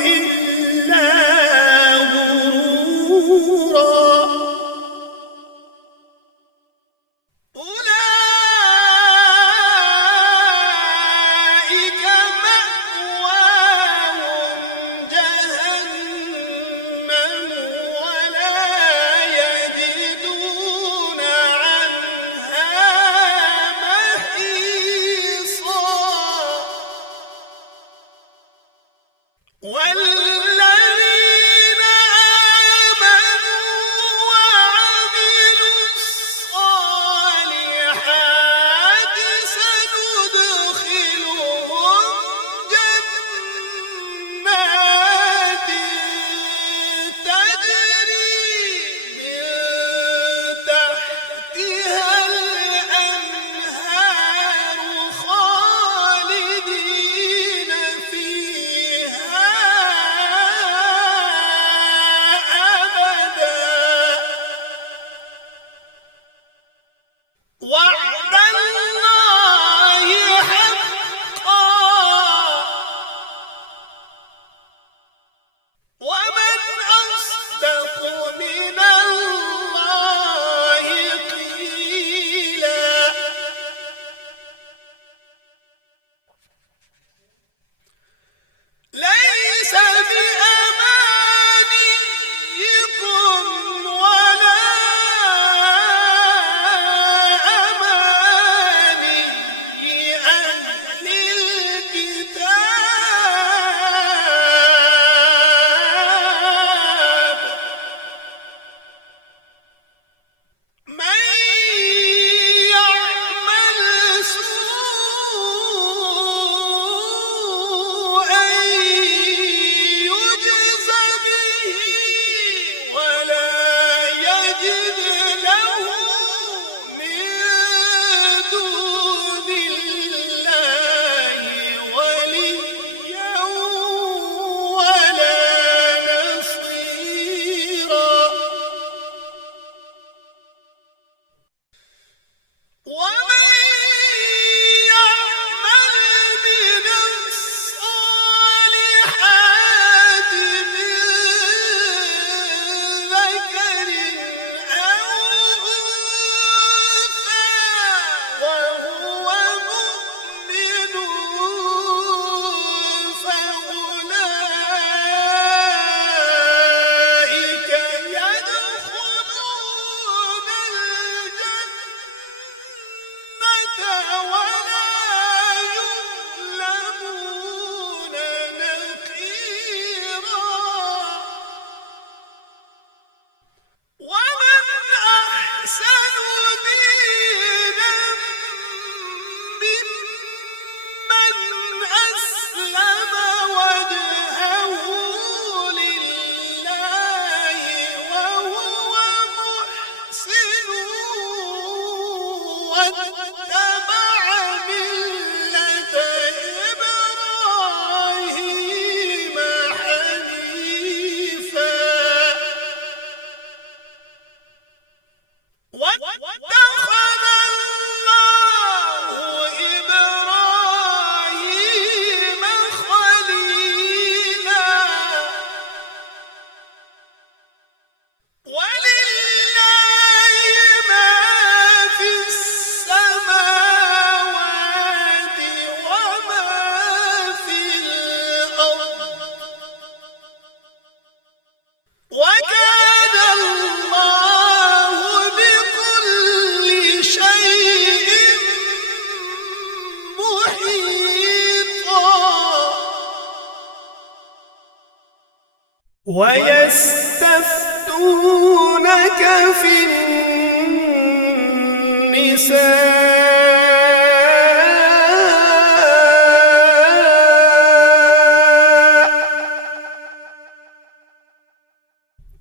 إلا غرورا أولئك مأواهم جهنم ولا يجدون عنها محيصا والذين آمنوا وعملوا الصالحات سندخلهم جنات تجري من تحتها الأنهار خالدين فيها أبدا وعد الله حقا ومن أصدق من الله قيلا ليس بأمانيكم ولا أماني أهل الكتاب من يعمل سوءا يجز به ولا يجد له من دون الله وليا ولا نصيرا ومن يعمل من الصالحات من ذكر أو أنثى وهو مؤمن فأولئك يدخلون الجنة ولا يظلمون نقيرا ومن أحسن دينا ممن أسلم وجهه لله وهو محسن واتبع ملة إبراهيم حنيفا واتخذ الله إبراهيم خليلا ولله ما في السماوات وما في الأرض وكان الله بكل شيء محيطا ويستفتونك في النساء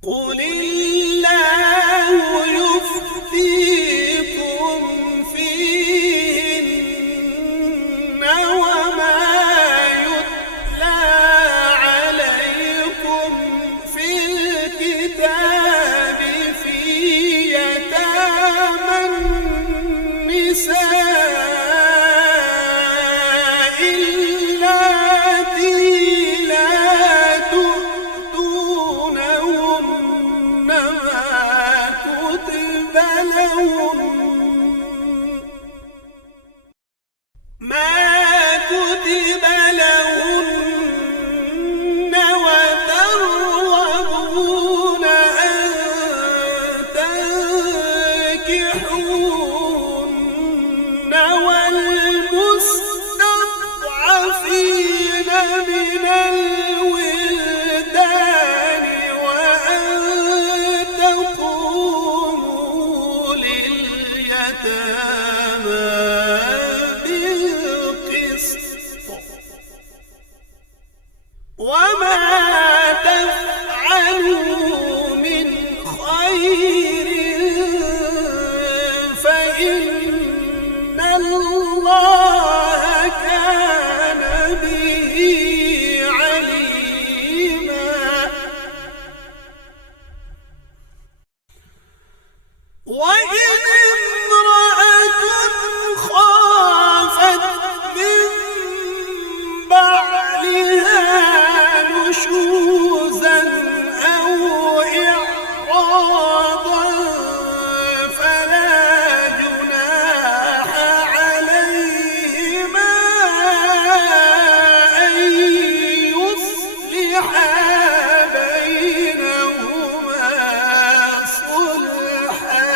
قل الله يفتيكم فيهن وما يتلى عليكم في الكتاب في يتامى النساء والمستضعفين من الولدان وأن تقوموا لليتامى بالقسط وما تفعلوا من خير فإن الله كان به عليما وإن امرأة خافت من بعلها نشوزا أو إعراضا فلا جناح عليهما أن يصلحا بينهما صلحا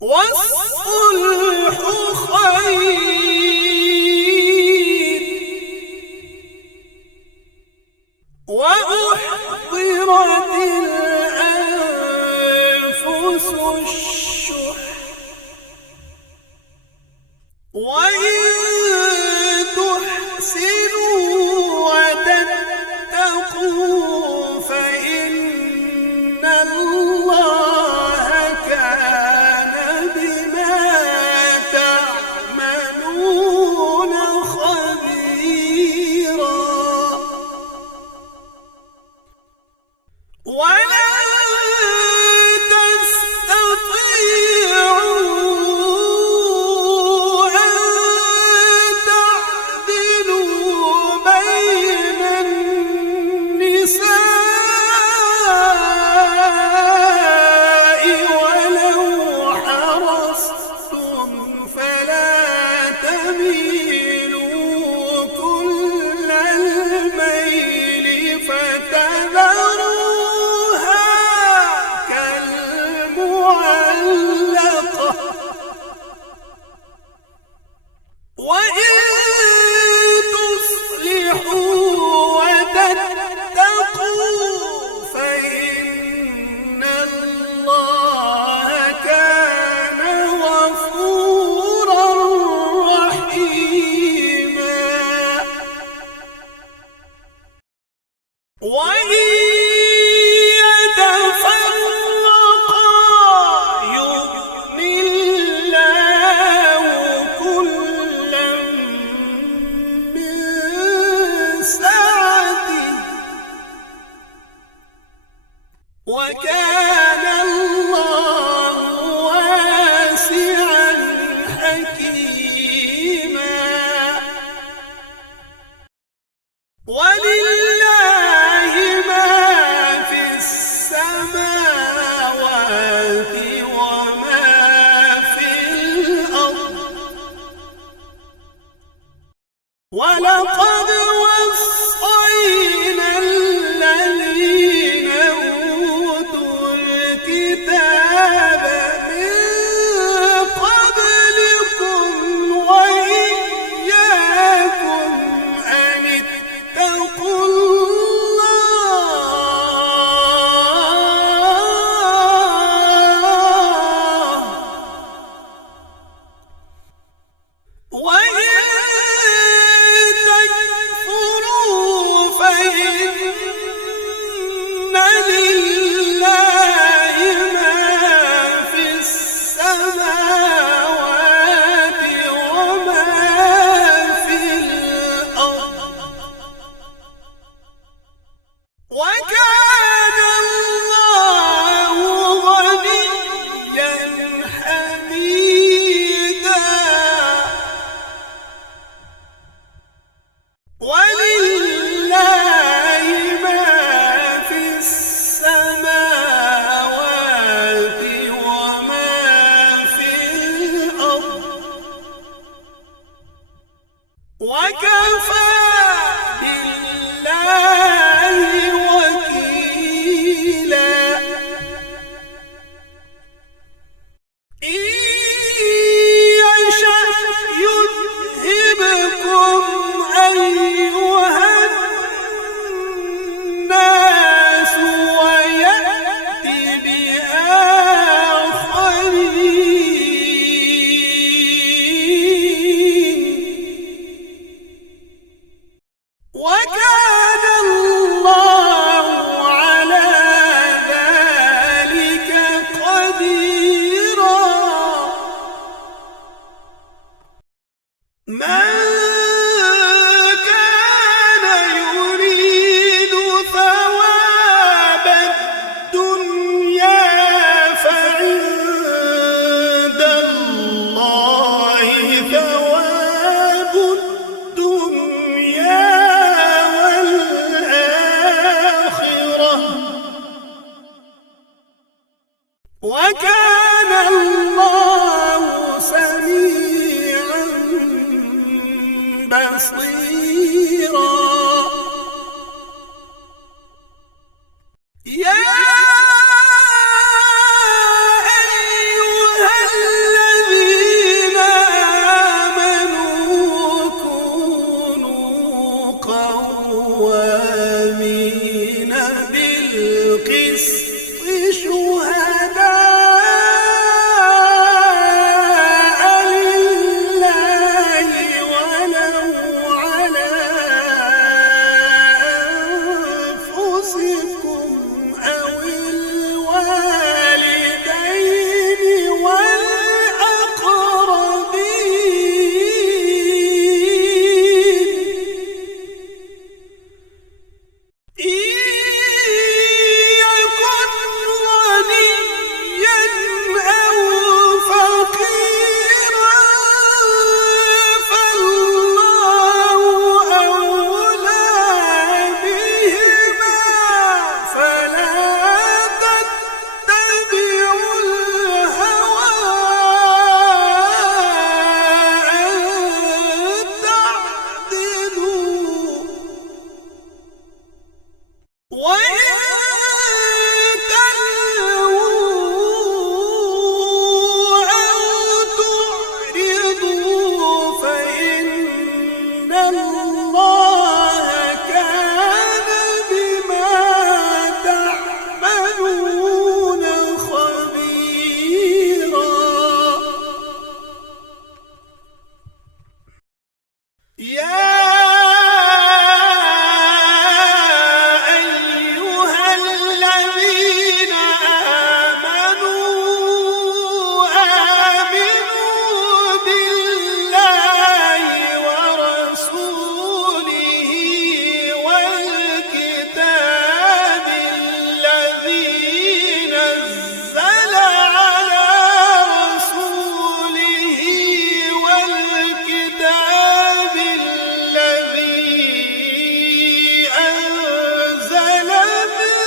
والصلح خير وأحضرت الأنفس الشح وإن تحسنوا وتتقوا فإن الله كان بما تعملون خبيرا ولن تستطيعوا أن تعدلوا بين النساء ولو حرصتم فلا تميلوا كل الميل فتذروها كالمعلقة وإن تصلحوا وتتقوا فإن الله كان غفورا رحيما وإن يتفرقا يغن الله كلا من سعته وكان الله واسعا حكيما ولله ما في السماوات وما في الأرض ولقد وصينا الذين أوتوا وكان الله سميعا بصيرا. يا أيها الذين آمنوا كونوا قوامين بالقسط شهداء لله ولو على أنفسكم أو الوالدين والأقربين. إن يكن غنيا أو فقيرا فالله أولى بهما فلا تتبعوا الهوى أن تعدلوا. وإن تلووا أو تعرضوا فإن الله كان بما تعملون خبيرا. يا أيها الذين آمنوا آمنوا بالله ورسوله والكتاب الذي نزل على رسوله والكتاب الذي أنزل من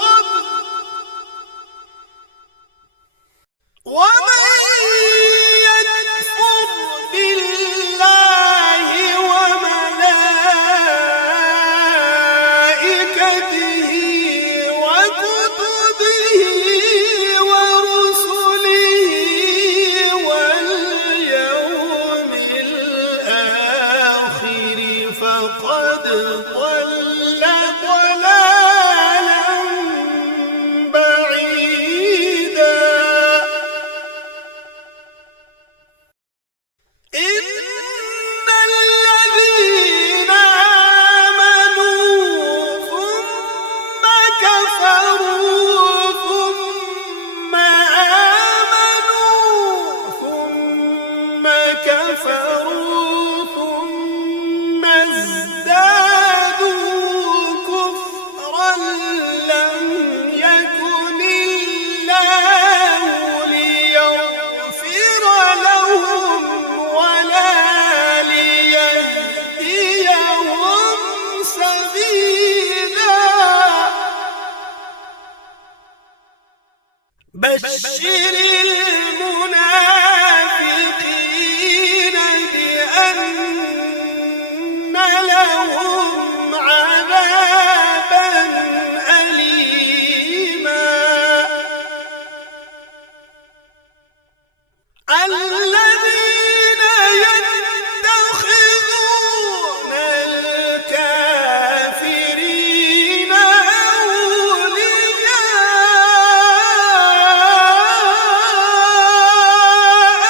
قبل. ومن يكفر بالله وملائكته وكتبه ورسله واليوم الآخر فقد ضل ضلالا بعيدا. إن الذين آمنوا ثم كفروا ثم آمنوا ثم كفروا ثم ازدادوا كفرا لم يكن الله ليغفر لهم ولا ليهديهم سبيلا. بشر المنافقين بأن لهم عذابا أليما. الذين يتخذون الكافرين أولياء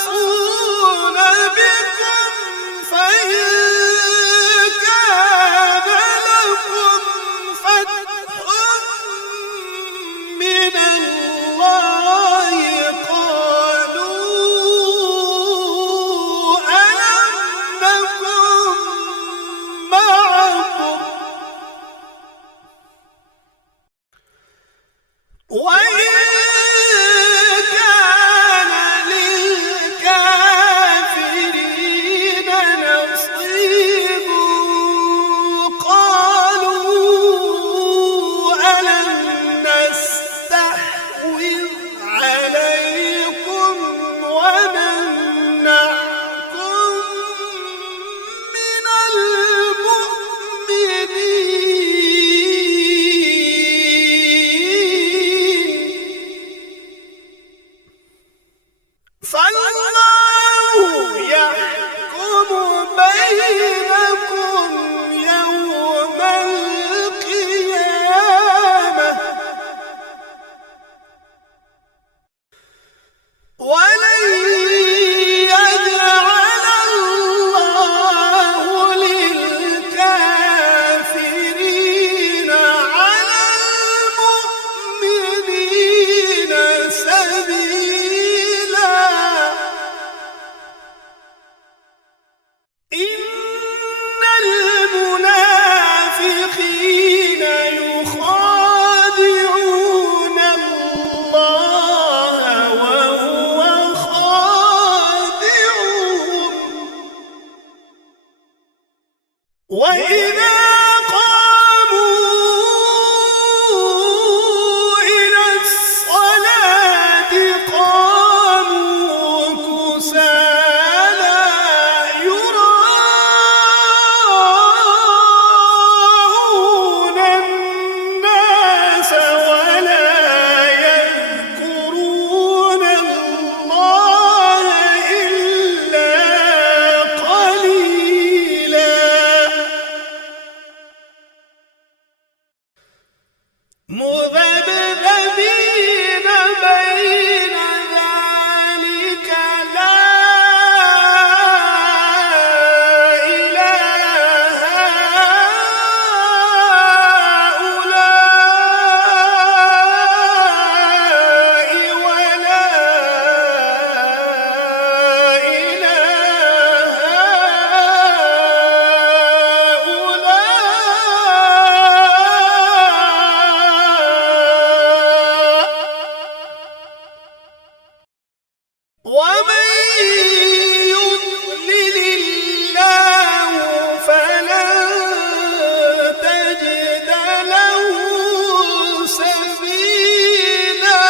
يتربصون بكم فإن كان لكم فتح من الله قالوا ألم نكن معكم وإن كان للكافرين نصيب قالوا ألم نستحوذ عليكم ونمنعكم من المؤمنين فالله يحكم بينكم يوم القيامة ولن يجعل الله للكافرين على المؤمنين سبيلا إن المنافقين يخادعون الله وهو خادعهم وإذا قاموا إلى الصلاة قاموا كسالى يراءون الناس ولا يذكرون الله إلا قليلا مذبذبين بين ذلك لا إله هؤلاء ولا إله هؤلاء ومن يضلل الله فلن تجد له سبيلا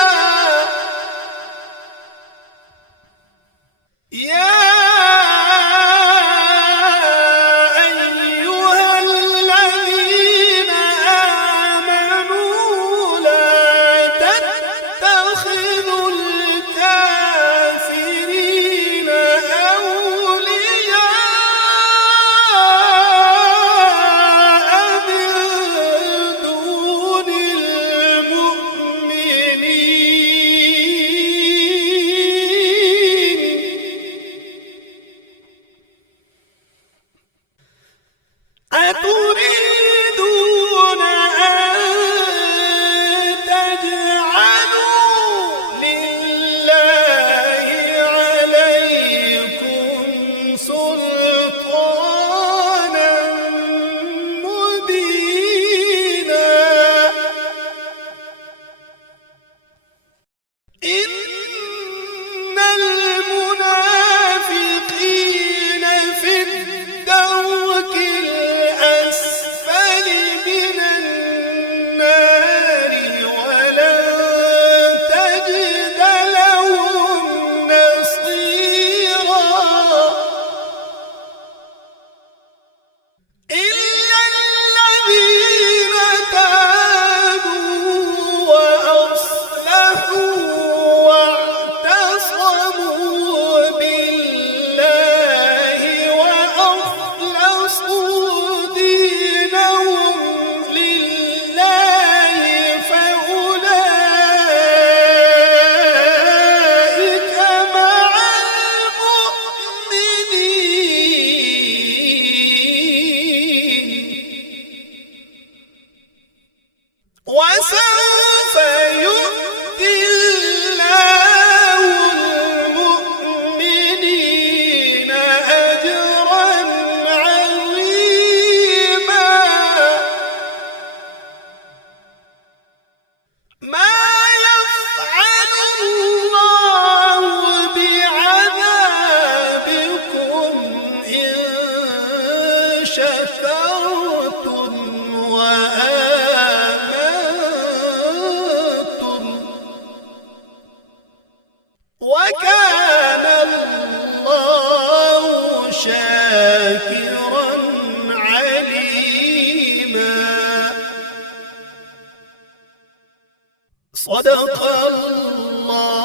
يا أيها الذين آمنوا لا تتخذوا الكافرين أولياء من دون المؤمنين. شاكرا عليما. صدق الله